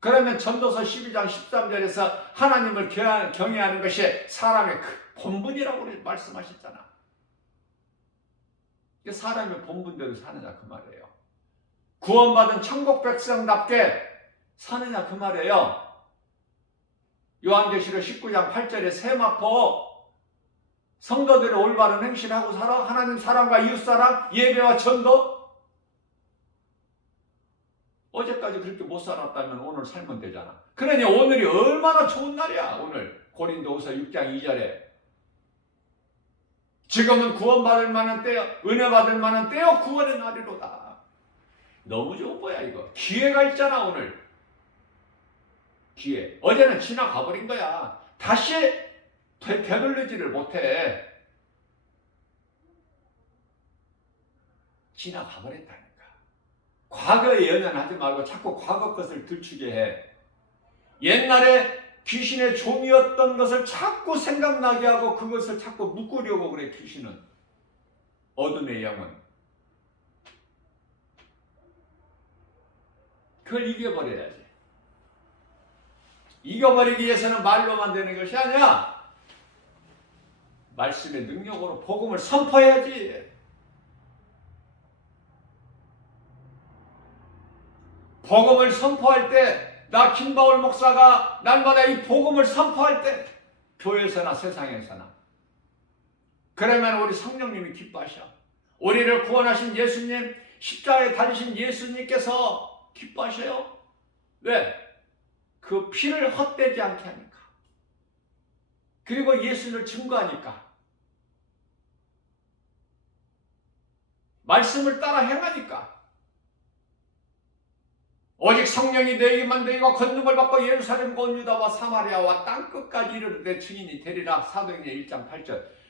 그러면 전도서 12장 13절에서 하나님을 경외하는 것이 사람의 본분이라고 말씀하셨잖아. 사람의 본분대로 사느냐 그 말이에요. 구원받은 천국 백성답게 사느냐 그 말이에요. 요한계시록 19장 8절에 세마포 성도들의 올바른 행실을 하고 살아. 하나님 사랑과 이웃사랑, 예배와 전도. 어제까지 그렇게 못 살았다면 오늘 살면 되잖아. 그러니 오늘이 얼마나 좋은 날이야. 오늘 고린도후서 6장 2절에 지금은 구원받을 만한 때요, 은혜 받을 만한 때요, 구원의 날이로다. 너무 좋은 거야 이거. 기회가 있잖아 오늘. 기회. 어제는 지나가 버린 거야. 다시 되돌리지를 못해. 지나가 버렸다니까. 과거에 연연하지 말고 자꾸 과거 것을 들추게 해. 옛날에 귀신의 종이었던 것을 자꾸 생각나게 하고 그것을 자꾸 묶으려고 그래. 귀신은, 어둠의 영은. 그걸 이겨버려야지. 이겨버리기 위해서는 말로만 되는 것이 아니야. 말씀의 능력으로 복음을 선포해야지. 복음을 선포할 때, 나 김바울 목사가 날마다 이 복음을 선포할 때, 교회에서나 세상에서나, 그러면 우리 성령님이 기뻐하셔. 우리를 구원하신 예수님, 십자가에 달리신 예수님께서 기뻐하셔요. 왜? 그 피를 헛되지 않게 하니까. 그리고 예수를 증거하니까. 말씀을 따라 행하니까. 오직 성령이 너희에게만 너희가 권능을 받고 예루살렘 온 유다와 사마리아와 땅끝까지 이르르되 증인이 되리라. 사도행전 1장 8절.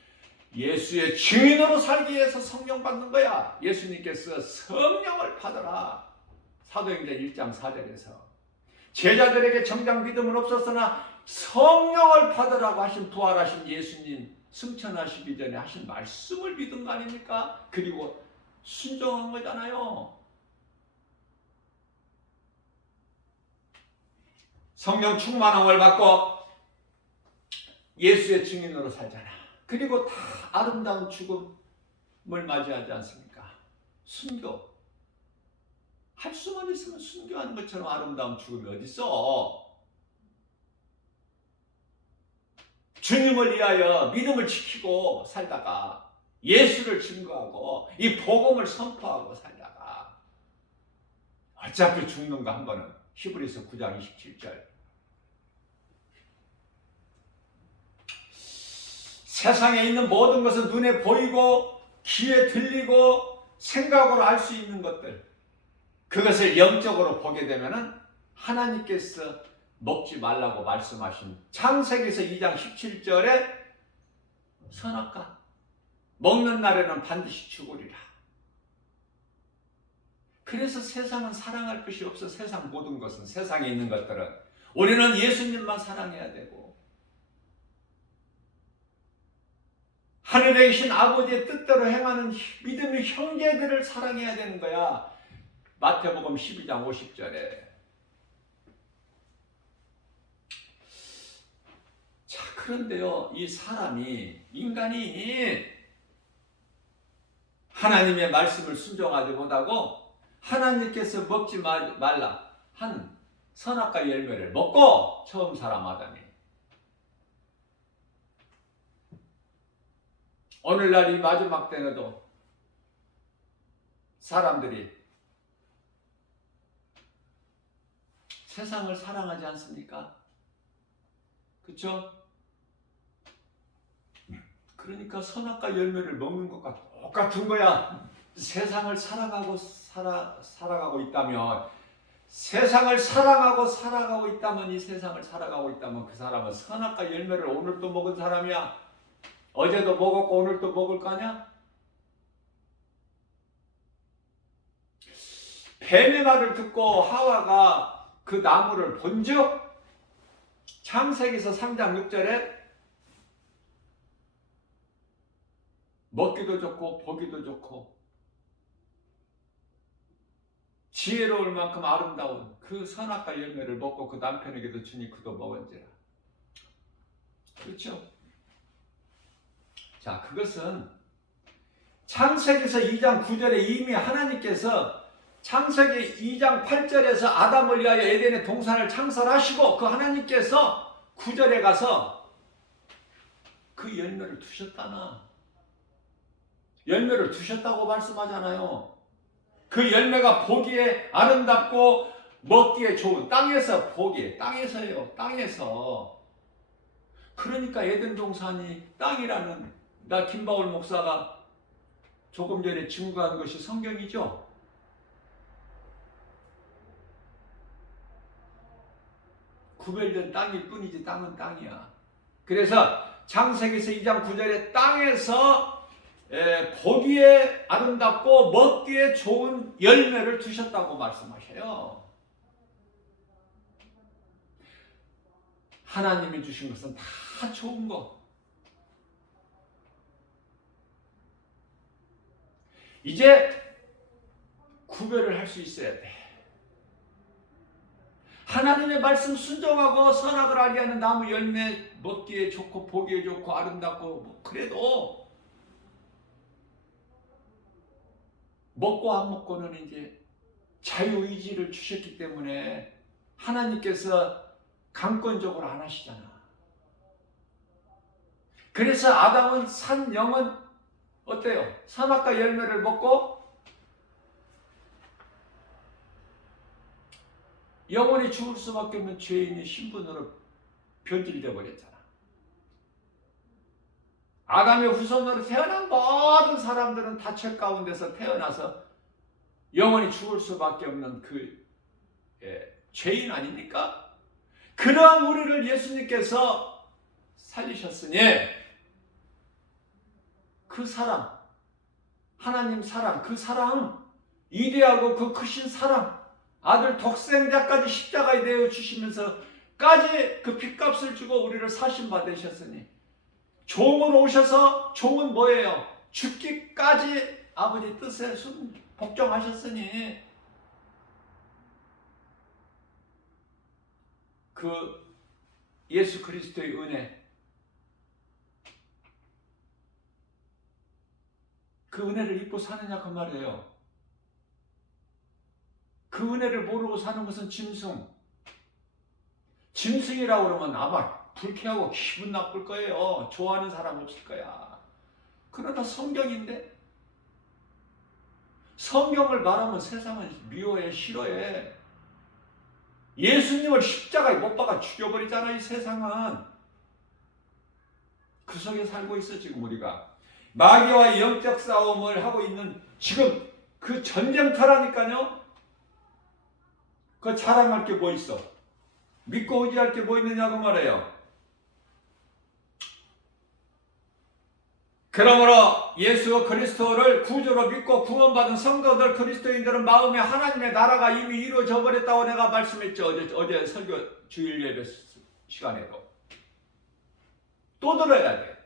예수의 증인으로 살기 위해서 성령 받는 거야. 예수님께서 성령을 받아라. 사도행전 1장 4절에서 제자들에게 정작 믿음은 없었으나 성령을 받으라고 하신 부활하신 예수님 승천하시기 전에 하신 말씀을 믿은 거 아닙니까? 그리고 순종한 거잖아요. 성령 충만함을 받고 예수의 증인으로 살잖아. 그리고 다 아름다운 죽음을 맞이하지 않습니까? 순교. 할 수만 있으면 순교하는 것처럼 아름다운 죽음이 어디 있어? 주님을 위하여 믿음을 지키고 살다가 예수를 증거하고 이 복음을 선포하고 살다가 어차피 죽는 거 한 번은. 히브리서 9장 27절. 세상에 있는 모든 것은 눈에 보이고 귀에 들리고 생각으로 알 수 있는 것들, 그것을 영적으로 보게 되면은 하나님께서 먹지 말라고 말씀하신 창세기에서 2장 17절에 선악과 먹는 날에는 반드시 죽으리라. 그래서 세상은 사랑할 것이 없어. 세상 모든 것은, 세상에 있는 것들은 우리는 예수님만 사랑해야 되고 하늘에 계신 아버지의 뜻대로 행하는 믿음의 형제들을 사랑해야 되는 거야. 마태복음 12장 50절에. 자, 그런데요, 이 사람이, 인간이 하나님의 말씀을 순종하지 못하고 하나님께서 먹지 말라 한 선악과 열매를 먹고, 처음 사람 아담이 오늘날 이 마지막 때에도 사람들이 세상을 사랑하지 않습니까? 그렇죠? 그러니까 선악과 열매를 먹는 것과 똑같은 거야. 세상을 사랑하고 살아가고 있다면, 세상을 사랑하고 살아가고 있다면, 이 세상을 살아가고 있다면 그 사람은 선악과 열매를 오늘도 먹은 사람이야. 어제도 먹었고 오늘도 먹을 거냐? 뱀의 말을 듣고 하와가 그 나무를 본즉, 창세기서 3장 6절에 먹기도 좋고 보기도 좋고 지혜로울 만큼 아름다운 그 선악과 열매를 먹고 그 남편에게도 주니 그도 먹은지라. 그렇죠? 자, 그것은 창세기서 2장 9절에 이미 하나님께서 창세기 2장 8절에서 아담을 위하여 에덴의 동산을 창설하시고 그 하나님께서 9절에 가서 그 열매를 두셨다나. 열매를 두셨다고 말씀하잖아요. 그 열매가 보기에 아름답고 먹기에 좋은, 땅에서 보기에, 땅에서요, 땅에서. 그러니까 에덴 동산이 땅이라는, 나 김바울 목사가 조금 전에 증거한 것이 성경이죠. 구별된 땅일 뿐이지 땅은 땅이야. 그래서 창세기서 2장 9절에 땅에서 보기에 아름답고 먹기에 좋은 열매를 두셨다고 말씀하셔요. 하나님이 주신 것은 다 좋은 거. 이제 구별을 할 수 있어야 돼. 하나님의 말씀 순종하고 선악을 알게 하는 나무 열매 먹기에 좋고 보기에 좋고 아름답고 그래도 먹고 안 먹고는 이제 자유의지를 주셨기 때문에 하나님께서 강권적으로 안 하시잖아. 그래서 아담은 산 영은 어때요? 선악과 열매를 먹고 영원히 죽을 수밖에 없는 죄인의 신분으로 변질되어 버렸잖아. 아담의 후손으로 태어난 모든 사람들은 다 죄 가운데서 태어나서 영원히 죽을 수밖에 없는 그 죄인 아닙니까? 그러한 우리를 예수님께서 살리셨으니 그 사랑, 하나님 사랑, 그 사랑, 이대하고 그 크신 사랑, 아들 독생자까지 십자가에 내어 주시면서까지 그 핏값을 주고 우리를 사심받으셨으니 종으로 오셔서, 종은 뭐예요? 죽기까지 아버지 뜻에 복종하셨으니 그 예수 그리스도의 은혜, 그 은혜를 잊고 사느냐 그 말이에요. 그 은혜를 모르고 사는 것은 짐승이라고 그러면 아마 불쾌하고 기분 나쁠 거예요. 좋아하는 사람 없을 거야. 그러나 성경인데, 성경을 말하면 세상은 미워해, 싫어해. 예수님을 십자가에 못 박아 죽여버리잖아. 이 세상은 그 속에 살고 있어. 지금 우리가 마귀와 영적 싸움을 하고 있는 지금 그 전쟁터라니까요. 그 자랑할 게 뭐 있어? 믿고 의지할 게 뭐 있느냐고 말해요. 그러므로 예수 그리스도를 구주로 믿고 구원받은 성도들, 그리스도인들은 마음에 하나님의 나라가 이미 이루어져 버렸다고 내가 말씀했죠. 어제 설교 주일 예배 시간에도. 또 들어야 돼.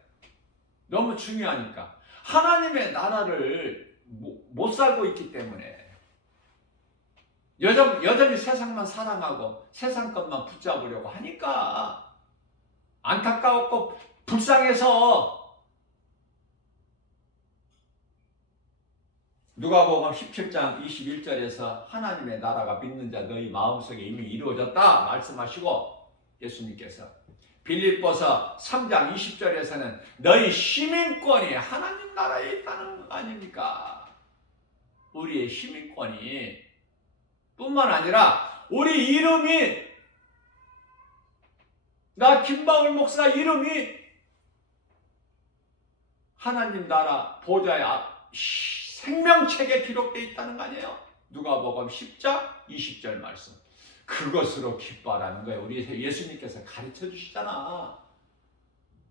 너무 중요하니까. 하나님의 나라를 못 살고 있기 때문에 여전히 세상만 사랑하고 세상 것만 붙잡으려고 하니까 안타까웠고 불쌍해서 누가복음 17장 21절에서 하나님의 나라가 믿는 자 너희 마음속에 이미 이루어졌다 말씀하시고, 예수님께서 빌립보서 3장 20절에서는 너희 시민권이 하나님 나라에 있다는 거 아닙니까? 우리의 시민권이 뿐만 아니라 우리 이름이, 나 김방울 목사 이름이 하나님 나라 보좌의 생명책에 기록되어 있다는 거 아니에요? 누가복음 10장 20절 말씀. 그것으로 기뻐하라는 거예요. 우리 예수님께서 가르쳐 주시잖아.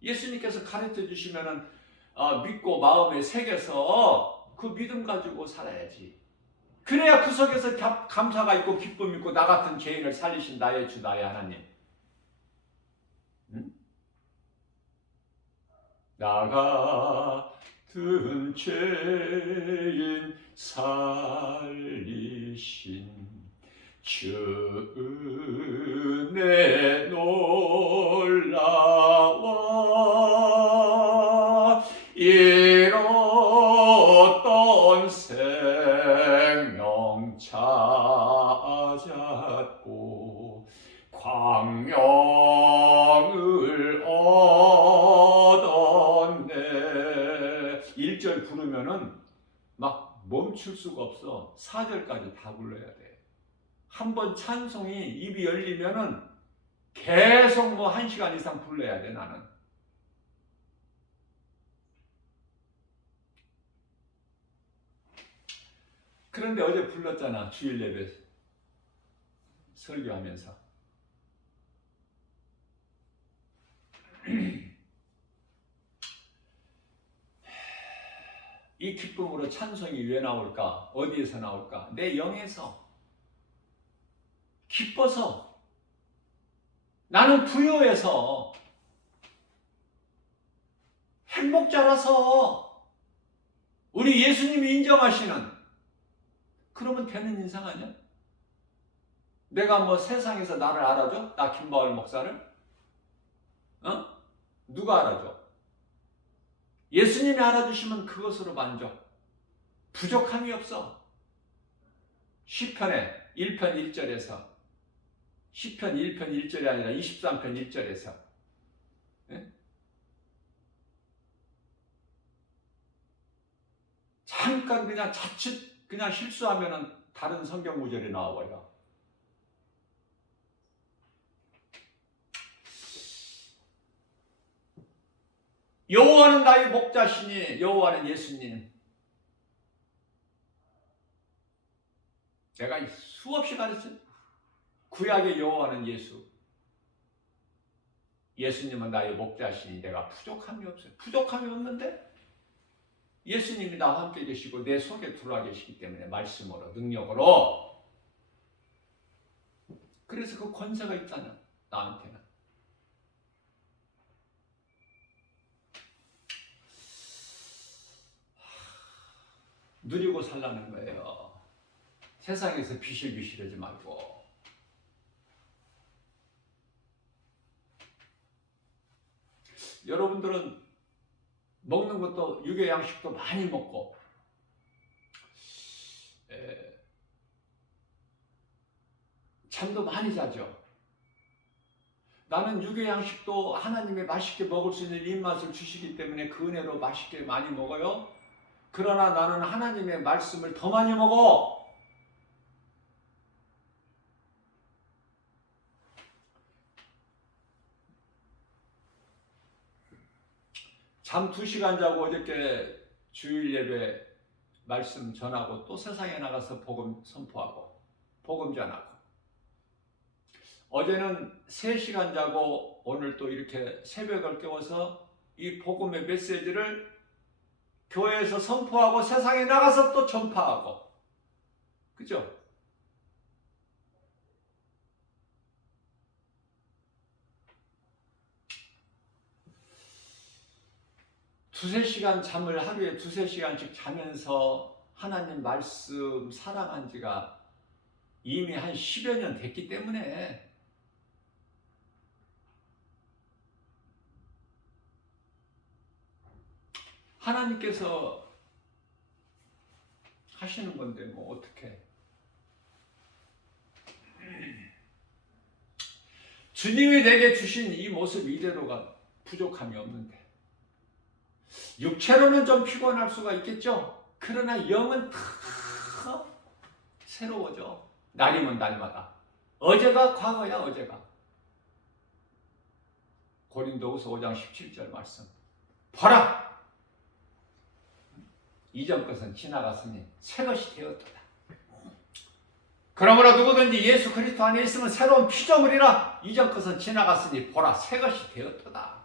예수님께서 가르쳐 주시면은 믿고 마음에 새겨서 그 믿음 가지고 살아야지. 그래야 그 속에서 감사가 있고 기쁨이 있고 나 같은 죄인을 살리신 나의 주 나의 하나님. 응? 나 같은 죄인 살리신 주 은혜 놀라워 잃었던 생명 찾았고 광명을 얻었네. 1절 부르면은 막 멈출 수가 없어. 4절까지 다 불러야 돼. 한번 찬송이 입이 열리면은 계속 1시간 이상 불러야 돼. 나는 그런데 어제 불렀잖아. 주일 예배 설교하면서 이 기쁨으로 찬송이 왜 나올까? 어디에서 나올까? 내 영에서 기뻐서, 나는 부여해서, 행복자라서, 우리 예수님이 인정하시는, 그러면 되는 인상 아니야? 내가 세상에서 나를 알아줘? 나 김바울 목사를? 누가 알아줘? 예수님이 알아주시면 그것으로 만족. 부족함이 없어. 시편에 1편 1절에서, 시편 1편 1절이 아니라 23편 1절에서, 그러니까 그냥 자칫 그냥 실수하면은 다른 성경 구절이 나와버려. 여호와는 나의 목자시니, 여호와는 예수님. 내가 수없이 가르친 구약의 여호와는 예수. 예수님은 나의 목자시니 내가 부족함이 없어요. 부족함이 없는데 예수님이 나와 함께 계시고 내 속에 들어와 계시기 때문에 말씀으로, 능력으로. 그래서 그 권세가 있잖아, 나한테는. 누리고 살라는 거예요. 세상에서 비실비실하지 말고. 여러분들은 먹는 것도 육의 양식도 많이 먹고 잠도 많이 자죠. 나는 육의 양식도 하나님의 맛있게 먹을 수 있는 입맛을 주시기 때문에 그 은혜로 맛있게 많이 먹어요. 그러나 나는 하나님의 말씀을 더 많이 먹어. 잠 2시간 자고 어저께 주일 예배 말씀 전하고 또 세상에 나가서 복음 선포하고 복음 전하고, 어제는 3시간 자고 오늘 또 이렇게 새벽을 깨워서 이 복음의 메시지를 교회에서 선포하고 세상에 나가서 또 전파하고. 그죠? 두세 시간 잠을 하루에 2-3시간씩 자면서 하나님 말씀 사랑한 지가 이미 한 10여 년 됐기 때문에 하나님께서 하시는 건데 뭐 어떻게. 주님이 내게 주신 이 모습 이대로가 부족함이 없는데, 육체로는 좀 피곤할 수가 있겠죠. 그러나 영은 다 새로워져. 날이면 날마다. 어제가 과거야, 어제가. 고린도후서 5장 17절 말씀. 보라! 이전 것은 지나갔으니 새 것이 되었도다. 그러므로 누구든지 예수 그리스도 안에 있으면 새로운 피조물이라. 이전 것은 지나갔으니 보라, 새 것이 되었도다.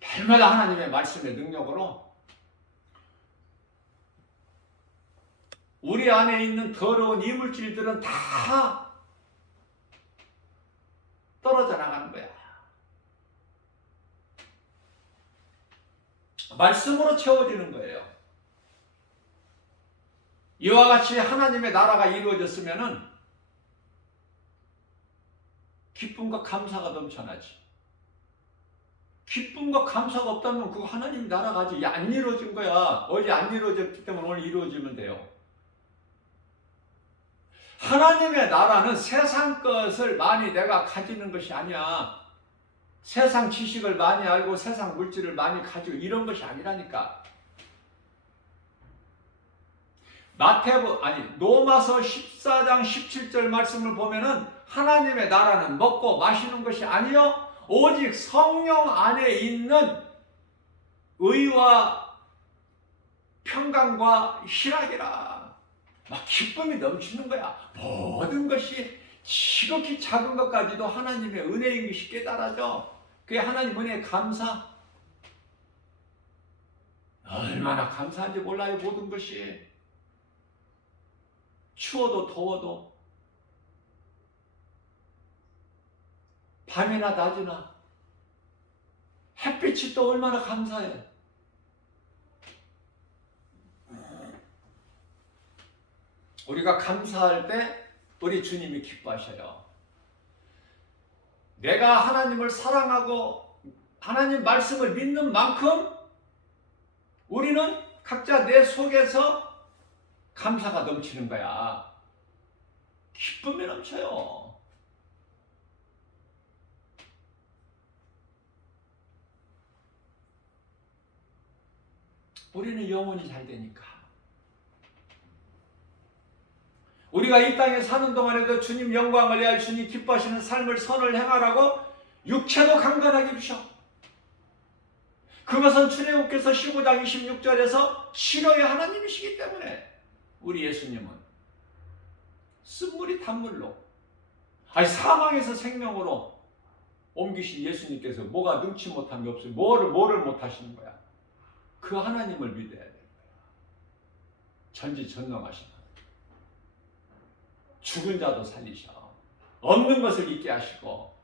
날마다 하나님의 말씀의 능력으로 우리 안에 있는 더러운 이물질들은 다 떨어져 나가는 거야. 말씀으로 채워지는 거예요. 이와 같이 하나님의 나라가 이루어졌으면 기쁨과 감사가 넘쳐나지. 기쁨과 감사가 없다면 그거 하나님 나라가 아직 안 이루어진 거야. 어제 안 이루어졌기 때문에 오늘 이루어지면 돼요. 하나님의 나라는 세상 것을 많이 내가 가지는 것이 아니야. 세상 지식을 많이 알고 세상 물질을 많이 가지고 이런 것이 아니라니까. 로마서 14장 17절 말씀을 보면은 하나님의 나라는 먹고 마시는 것이 아니요 오직 성령 안에 있는 의와 평강과 희락이라. 막 기쁨이 넘치는 거야. 모든 것이 지극히 작은 것까지도 하나님의 은혜인 것이 깨달아져. 그게 하나님 은혜에 감사. 얼마나 감사한지 몰라요. 모든 것이. 추워도 더워도 밤이나 낮이나 햇빛이 또 얼마나 감사해. 우리가 감사할 때 우리 주님이 기뻐하셔요. 내가 하나님을 사랑하고 하나님 말씀을 믿는 만큼 우리는 각자 내 속에서 감사가 넘치는 거야. 기쁨이 넘쳐요. 우리는 영혼이 잘 되니까. 우리가 이 땅에 사는 동안에도 주님 영광을 위하여 주님 기뻐하시는 삶을 선을 행하라고 육체도 강건하게 주셔. 그것은 출애굽기서 15장 26절에서 실로의 하나님이시기 때문에 우리 예수님은 쓴물이 단물로, 아니 사망에서 생명으로 옮기신 예수님께서 뭐가 능치 못한 게 없어요. 뭐를 못하시는 거야. 그 하나님을 믿어야 되는 거야. 전지전능하신 하나님. 죽은 자도 살리셔. 없는 것을 있게 하시고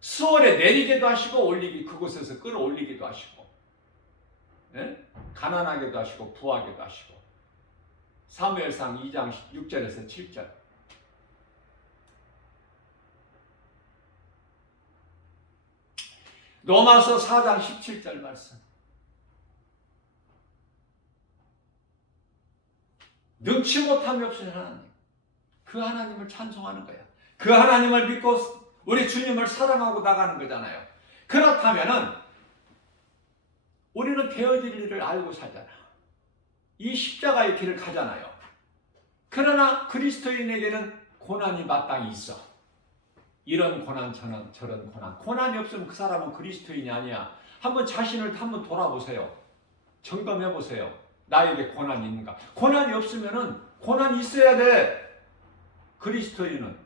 수월에 내리게도 하시고 그곳에서 끌어올리기도 하시고, 예? 가난하게도 하시고 부하게도 하시고. 사무엘상 2장 6절에서 7절. 로마서 4장 17절 말씀. 능치 못함이 없으신 하나님. 그 하나님을 찬송하는 거야. 그 하나님을 믿고 우리 주님을 사랑하고 나가는 거잖아요. 그렇다면은 우리는 되어질 일을 알고 살잖아. 이 십자가의 길을 가잖아요. 그러나 그리스도인에게는 고난이 마땅히 있어. 이런 고난, 저런 고난. 고난이 없으면 그 사람은 그리스도인이 아니야. 한번 자신을 한번 돌아보세요. 점검해 보세요. 나에게 고난이 있는가? 고난이 없으면은 고난이 있어야 돼. 그리스도인은.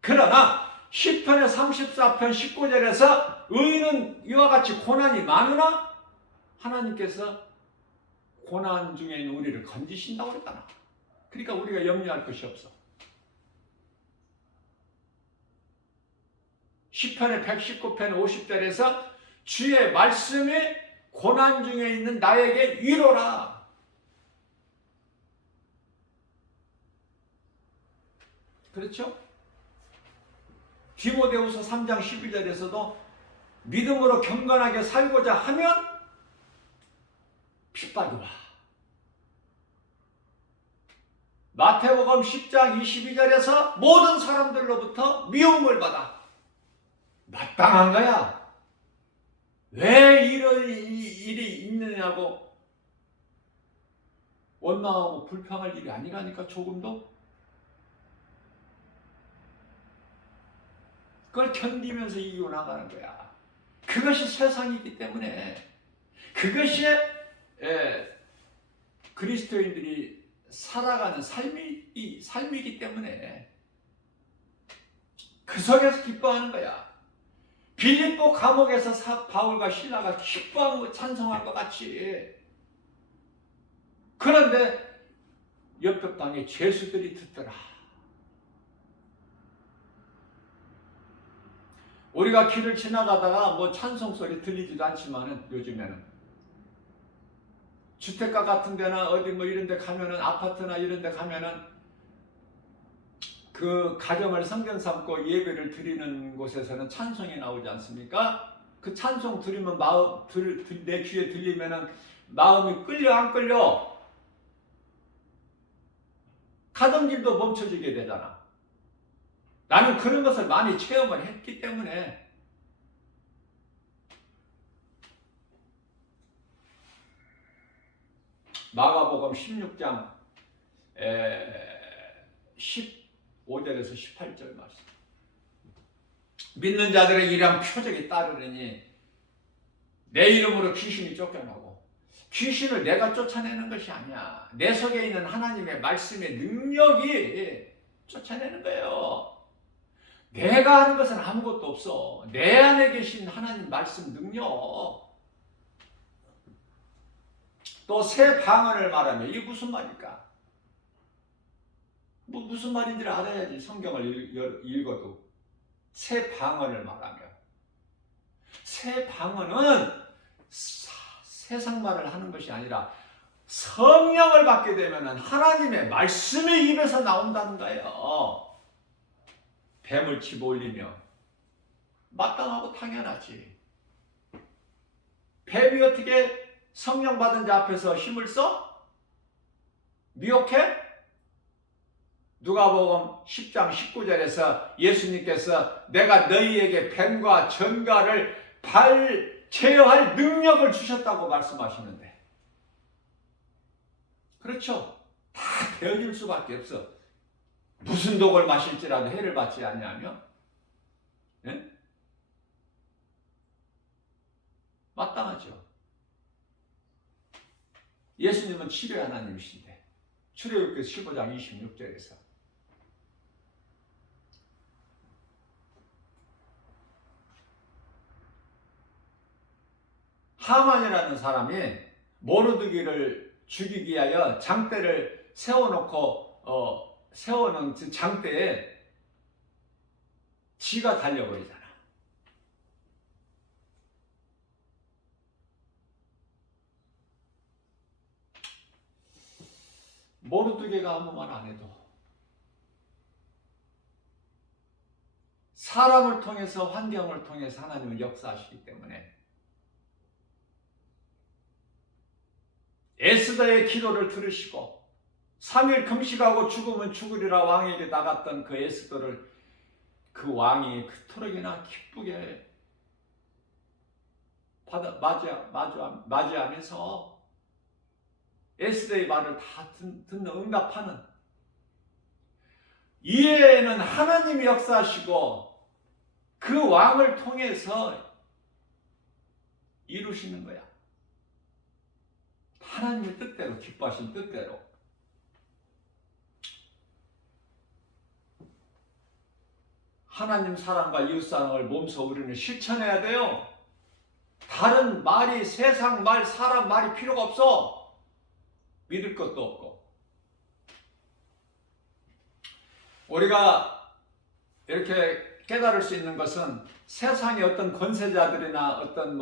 그러나 시편의 34편 19절에서 의인은 이와 같이 고난이 많으나 하나님께서 고난 중에 있는 우리를 건지신다고 그랬잖아. 그러니까 우리가 염려할 것이 없어. 시편의 119편 50절에서 주의 말씀이 고난 중에 있는 나에게 위로라. 그렇죠? 디모데후서 3장 12절에서도 믿음으로 경건하게 살고자 하면 핍박이 와. 마태복음 10장 22절에서 모든 사람들로부터 미움을 받아. 마땅한 거야. 왜 이런 일이 있느냐고 원망하고 불평할 일이 아니라니까. 조금도 그걸 견디면서 이기고 나가는 거야. 그것이 세상이기 때문에, 그것이 그리스도인들이 살아가는 삶이기 때문에 그 속에서 기뻐하는 거야. 빌립보 감옥에서 바울과 실라가 기뻐하고 찬송할 것 같이. 그런데 옆에 방에 죄수들이 듣더라. 우리가 길을 지나가다가 뭐 찬송 소리 들리지도 않지만은 요즘에는 주택가 같은 데나 어디 뭐 이런 데 가면은, 아파트나 이런 데 가면은 그 가정을 성전 삼고 예배를 드리는 곳에서는 찬송이 나오지 않습니까? 그 찬송 들으면 내 귀에 들리면은 마음이 끌려 안 끌려? 가던 길도 멈춰지게 되잖아. 나는 그런 것을 많이 체험을 했기 때문에. 마가복음 16장 15절에서 18절 말씀. 믿는 자들의 일한 표적이 따르려니 내 이름으로 귀신이 쫓겨나고, 귀신을 내가 쫓아내는 것이 아니야. 내 속에 있는 하나님의 말씀의 능력이 쫓아내는 거예요. 내가 하는 것은 아무것도 없어. 내 안에 계신 하나님 말씀 능력. 또 새 방언을 말하면 이게 무슨 말일까? 무슨 말인지를 알아야지. 성경을 읽어도. 새 방언을 말하면. 새 방언은 세상 말을 하는 것이 아니라 성령을 받게 되면 하나님의 말씀의 입에서 나온다는 거예요. 뱀을 집어올리며 마땅하고 당연하지. 뱀이 어떻게 성령 받은 자 앞에서 힘을 써? 미혹해? 누가복음 10장 19절에서 예수님께서 내가 너희에게 뱀과 전갈을 발 제어할 능력을 주셨다고 말씀하시는데, 그렇죠? 다 되어질 수밖에 없어. 무슨 독을 마실지라도 해를 받지 않냐며? 예? 마땅하죠. 예수님은 치료의 하나님이신데, 출애굽기 15장 26절에서 하만이라는 사람이 모르드기를 죽이기 위하여 장대를 세워놓은 그 장대에 지가 달려버리잖아. 모르드기가 아무 말 안 해도 사람을 통해서, 환경을 통해서 하나님은 역사하시기 때문에 에스더의 기도를 들으시고 3일 금식하고 죽으면 죽으리라 왕에게 나갔던 그 에스더를 그 왕이 그토록이나 기쁘게 맞이하면서 에스더의 말을 다 듣는, 응답하는, 이에는 하나님이 역사하시고 그 왕을 통해서 이루시는 거야. 하나님의 뜻대로, 기뻐하신 뜻대로. 하나님 사랑과 이웃 사랑을 몸소 우리는 실천해야 돼요. 다른 말이, 세상 말, 사람 말이 필요가 없어. 믿을 것도 없고. 우리가 이렇게 깨달을 수 있는 것은 세상의 어떤 권세자들이나 어떤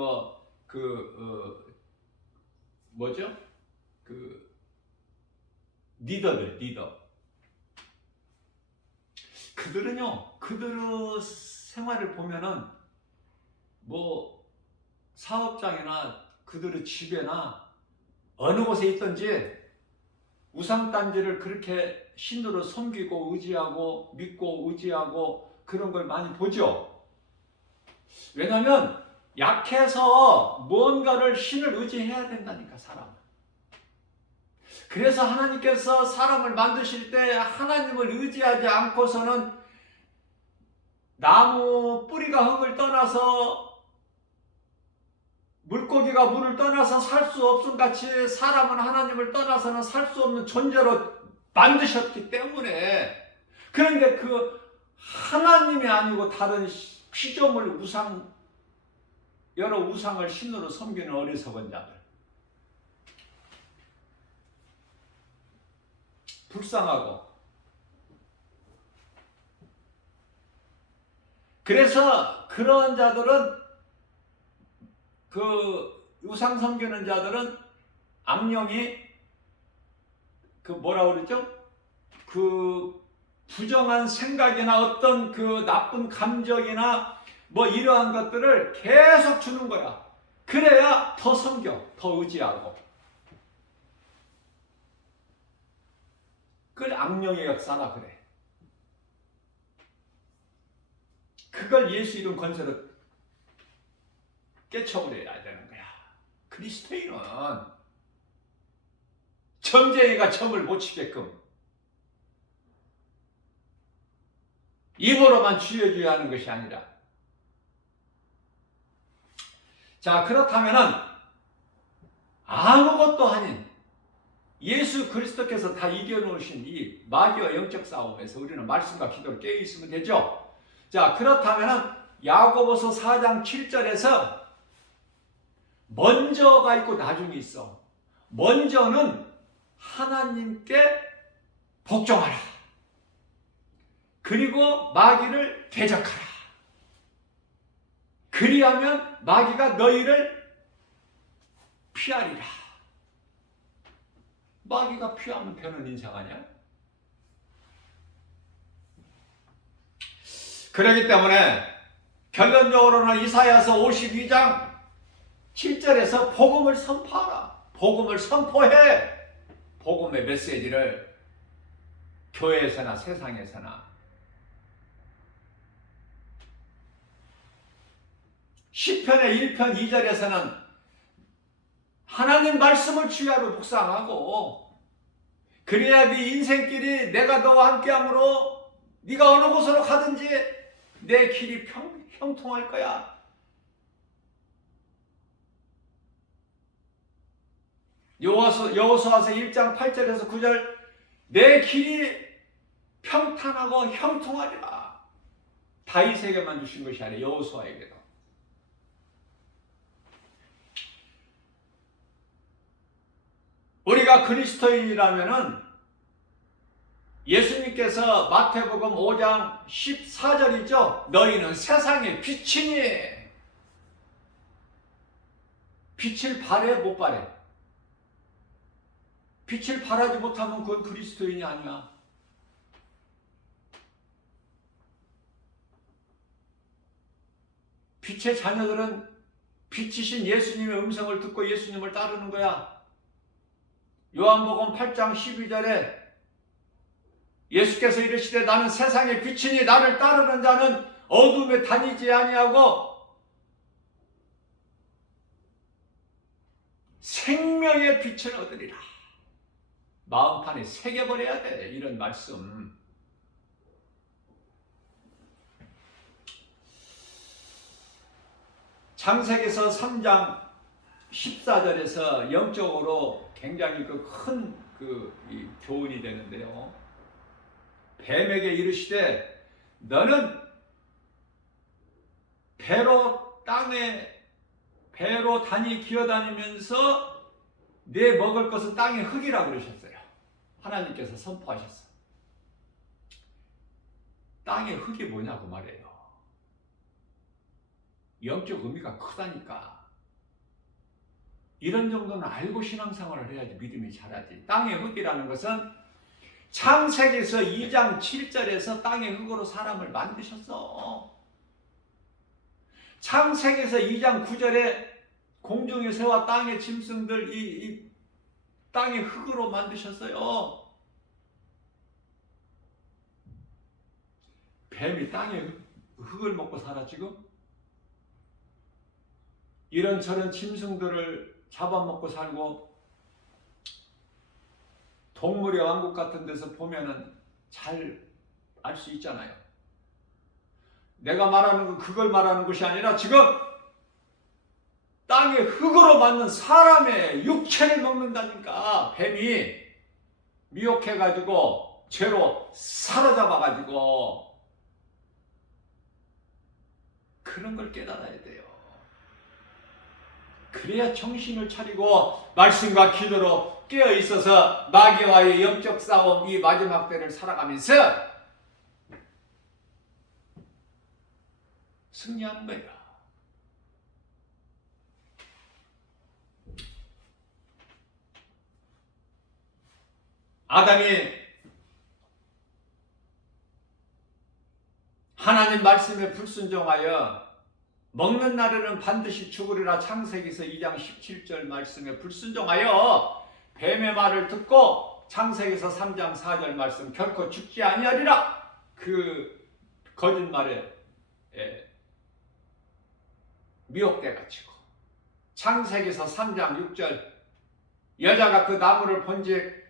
리더. 그들의 생활을 보면은 사업장이나 그들의 집에나 어느 곳에 있든지 우상단지를 그렇게 신으로 섬기고 의지하고 믿고 의지하고 그런 걸 많이 보죠. 왜냐하면 약해서 뭔가를 신을 의지해야 된다니까, 사람은. 그래서 하나님께서 사람을 만드실 때 하나님을 의지하지 않고서는 나무 뿌리가 흙을 떠나서 물고기가 물을 떠나서 살 수 없음 같이 사람은 하나님을 떠나서는 살 수 없는 존재로 만드셨기 때문에, 그런데 그 하나님이 아니고 다른 피조물 여러 우상을 신으로 섬기는 어리석은 자들, 불쌍하고. 그래서 그런 자들은, 그 우상 섬기는 자들은 악령이 그 부정한 생각이나 어떤 그 나쁜 감정이나 이러한 것들을 계속 주는 거야. 그래야 더 섬겨, 더 의지하고. 그걸 악령의 역사라 그래. 그걸 예수 이름 권세로 깨쳐버려야 되는 거야. 그리스도인은 점쟁이가 점을 못 치게끔 입으로만 쥐어줘야 하는 것이 아니라. 자, 그렇다면은 아무것도 아닌 예수 그리스도께서 다 이겨놓으신 이 마귀와 영적 싸움에서 우리는 말씀과 기도를 깨어있으면 되죠. 자, 그렇다면은 야고보서 4장 7절에서 먼저가 있고 나중이 있어. 먼저는 하나님께 복종하라. 그리고 마귀를 대적하라. 그리하면 마귀가 너희를 피하리라. 마귀가 피하면 편은 인상하냐? 그렇기 때문에 결론적으로는 이사야서 52장 7절에서 복음을 선포하라. 복음을 선포해. 복음의 메시지를 교회에서나 세상에서나 시편의 1편 2절에서는 하나님 말씀을 주야로 묵상하고, 그래야 네 인생길이 내가 너와 함께함으로 네가 어느 곳으로 가든지 내 길이 형통할 거야. 여호수아서 1장 8절에서 9절, 내 길이 평탄하고 형통하리라. 다윗에게만 주신 것이 아니라 여호수아에게도. 우리가 그리스도인이라면은 예수님께서 마태복음 5장 14절이죠. 너희는 세상의 빛이니. 빛을 발해 못 발해? 빛을 발하지 못하면 그건 그리스도인이 아니야. 빛의 자녀들은 빛이신 예수님의 음성을 듣고 예수님을 따르는 거야. 요한복음 8장 12절에 예수께서 이르시되 나는 세상의 빛이니 나를 따르는 자는 어둠에 다니지 아니하고 생명의 빛을 얻으리라. 마음판에 새겨버려야 돼, 이런 말씀. 창세기서 3장 14절에서 영적으로 굉장히 큰 교훈이 되는데요. 뱀에게 이르시되 너는 배로 단이 기어다니면서 네 먹을 것은 땅의 흙이라고 그러셨어요. 하나님께서 선포하셨어요. 땅의 흙이 뭐냐고 말해요. 영적 의미가 크다니까. 이런 정도는 알고 신앙생활을 해야지 믿음이 자라지. 땅의 흙이라는 것은 창세기에서 2장 7절에서 땅의 흙으로 사람을 만드셨어. 창세기에서 2장 9절에 공중의 새와 땅의 짐승들 이 땅의 흙으로 만드셨어요. 뱀이 땅의 흙을 먹고 살아 지금? 이런저런 짐승들을 잡아먹고 살고, 동물의 왕국 같은 데서 보면은 잘 알 수 있잖아요. 내가 말하는 건 그걸 말하는 것이 아니라 지금 땅의 흙으로 만든 사람의 육체를 먹는다니까. 뱀이 미혹해가지고 죄로 사로잡아가지고. 그런 걸 깨달아야 돼요. 그래야 정신을 차리고 말씀과 기도로 깨어있어서 마귀와의 영적 싸움, 이 마지막 때를 살아가면서 승리하는 거예요. 아담이 하나님 말씀에 불순종하여 먹는 날에는 반드시 죽으리라. 창세기서 2장 17절 말씀에 불순종하여 뱀의 말을 듣고 창세기서 3장 4절 말씀 결코 죽지 아니하리라. 그 거짓말에 미혹돼가지고 창세기서 3장 6절 여자가 그 나무를 본즉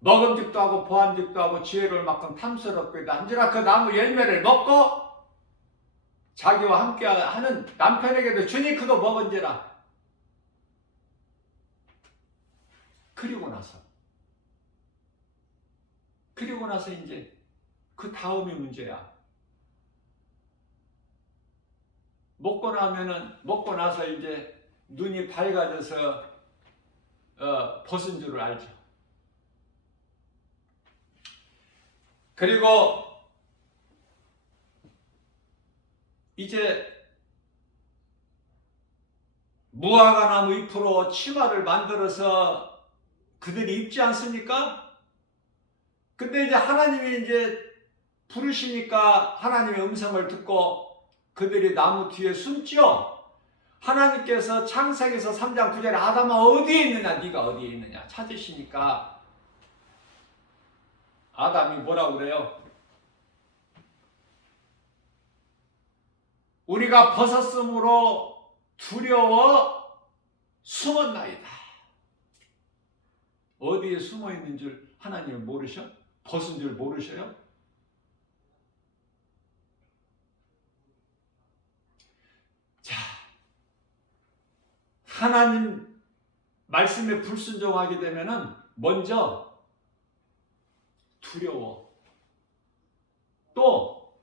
먹음직도 하고 보암직도 하고 지혜로울 만큼 탐스럽기도 한지라 그 나무 열매를 먹고 자기와 함께하는 남편에게도 주니 그도 먹은지라. 그리고 나서 이제 그 다음이 문제야. 먹고 나서 이제 눈이 밝아져서 벗은 줄을 알죠. 그리고 이제 무화과나무 잎으로 치마를 만들어서 그들이 입지 않습니까? 근데 이제 하나님이 이제 부르시니까 하나님의 음성을 듣고 그들이 나무 뒤에 숨죠. 하나님께서 창세기서 3장 9절에 아담아 어디에 있느냐, 네가 어디에 있느냐 찾으시니까 아담이 뭐라고 그래요? 우리가 벗었으므로 두려워 숨었나이다. 어디에 숨어 있는 줄 하나님은 모르셔? 벗은 줄 모르셔요? 자, 하나님 말씀에 불순종하게 되면은 먼저 두려워, 또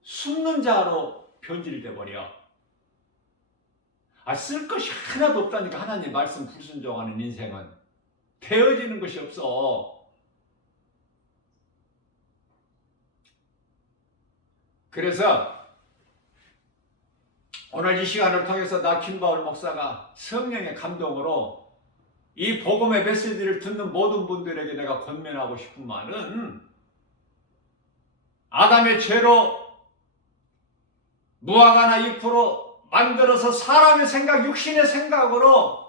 숨는 자로 변질돼 버려. 쓸 것이 하나도 없다니까. 하나님 말씀 불순종하는 인생은 되어지는 것이 없어. 그래서 오늘 이 시간을 통해서 나 김바울 목사가 성령의 감동으로 이 복음의 메시지를 듣는 모든 분들에게 내가 권면하고 싶은 말은, 아담의 죄로 무화과나 잎으로 만들어서 사람의 생각, 육신의 생각으로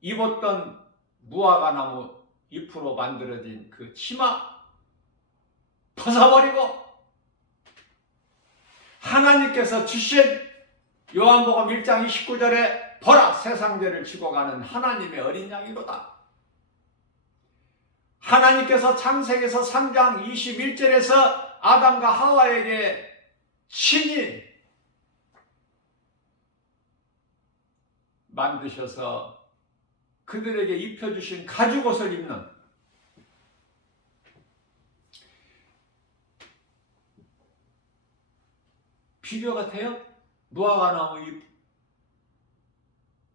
입었던 무화과나무 잎으로 만들어진 그 치마 벗어버리고 하나님께서 주신 요한복음 1장 29절에 보라, 세상 죄를 지고 가는 하나님의 어린 양이로다. 하나님께서 창세기에서 3장 21절에서 아담과 하와에게 친히 만드셔서 그들에게 입혀주신 가죽옷을 입는, 비교가 돼요? 무화과나무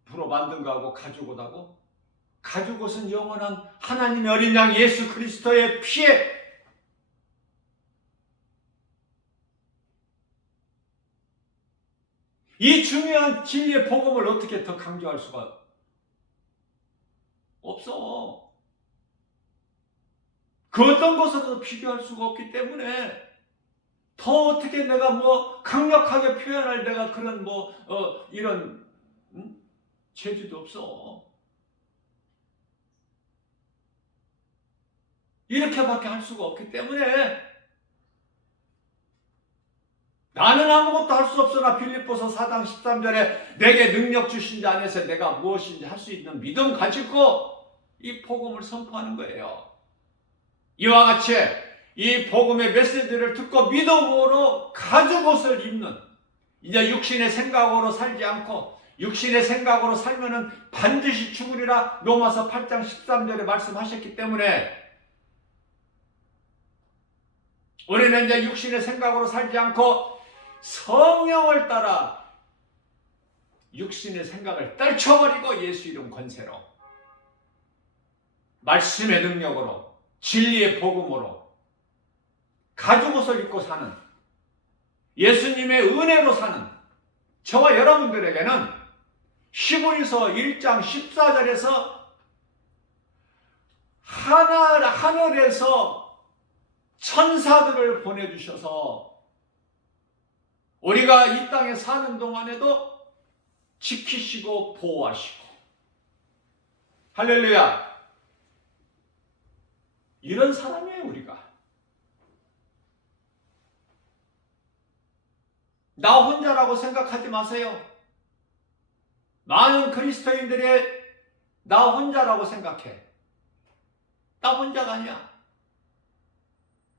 잎으로 만든 거하고 가죽옷하고. 가죽옷은 영원한 하나님의 어린 양 예수 그리스도의 피에 이 중요한 진리의 복음을 어떻게 더 강조할 수가 없어. 그 어떤 것으로도 비교할 수가 없기 때문에 더 어떻게 내가 강력하게 표현할 내가 그런 이런 재주도 없어. 이렇게밖에 할 수가 없기 때문에 나는 아무것도 할 수 없으나 빌립보서 4장 13절에 내게 능력 주신 자 안에서 내가 무엇인지 할 수 있는 믿음 가지고 이 복음을 선포하는 거예요. 이와 같이 이 복음의 메시지를 듣고 믿음으로 가죽옷을 입는, 이제 육신의 생각으로 살지 않고, 육신의 생각으로 살면은 반드시 죽으리라 로마서 8장 13절에 말씀하셨기 때문에 우리는 이제 육신의 생각으로 살지 않고 성령을 따라 육신의 생각을 떨쳐버리고 예수 이름 권세로, 말씀의 능력으로, 진리의 복음으로 가죽옷을 입고 사는, 예수님의 은혜로 사는 저와 여러분들에게는 히브리서 1장 14절에서 하늘에서 천사들을 보내주셔서 우리가 이 땅에 사는 동안에도 지키시고 보호하시고, 할렐루야, 이런 사람이에요. 우리가 나 혼자라고 생각하지 마세요. 많은 그리스도인들이 나 혼자라고 생각해. 나 혼자가 아니야.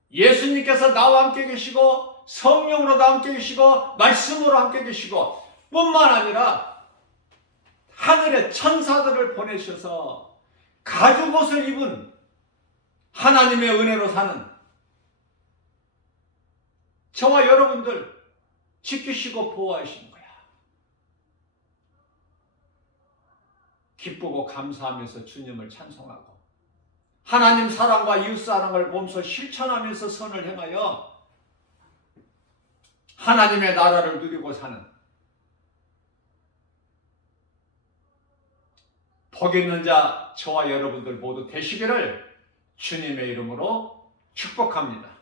예수님께서 나와 함께 계시고 성령으로 나와 함께 계시고 말씀으로 함께 계시고, 뿐만 아니라 하늘에 천사들을 보내셔서 가죽옷을 입은 하나님의 은혜로 사는 저와 여러분들 지키시고 보호하시는 거야. 기쁘고 감사하면서 주님을 찬송하고 하나님 사랑과 이웃 사랑을 몸소 실천하면서 선을 행하여 하나님의 나라를 누리고 사는 복 있는 자 저와 여러분들 모두 되시기를 주님의 이름으로 축복합니다.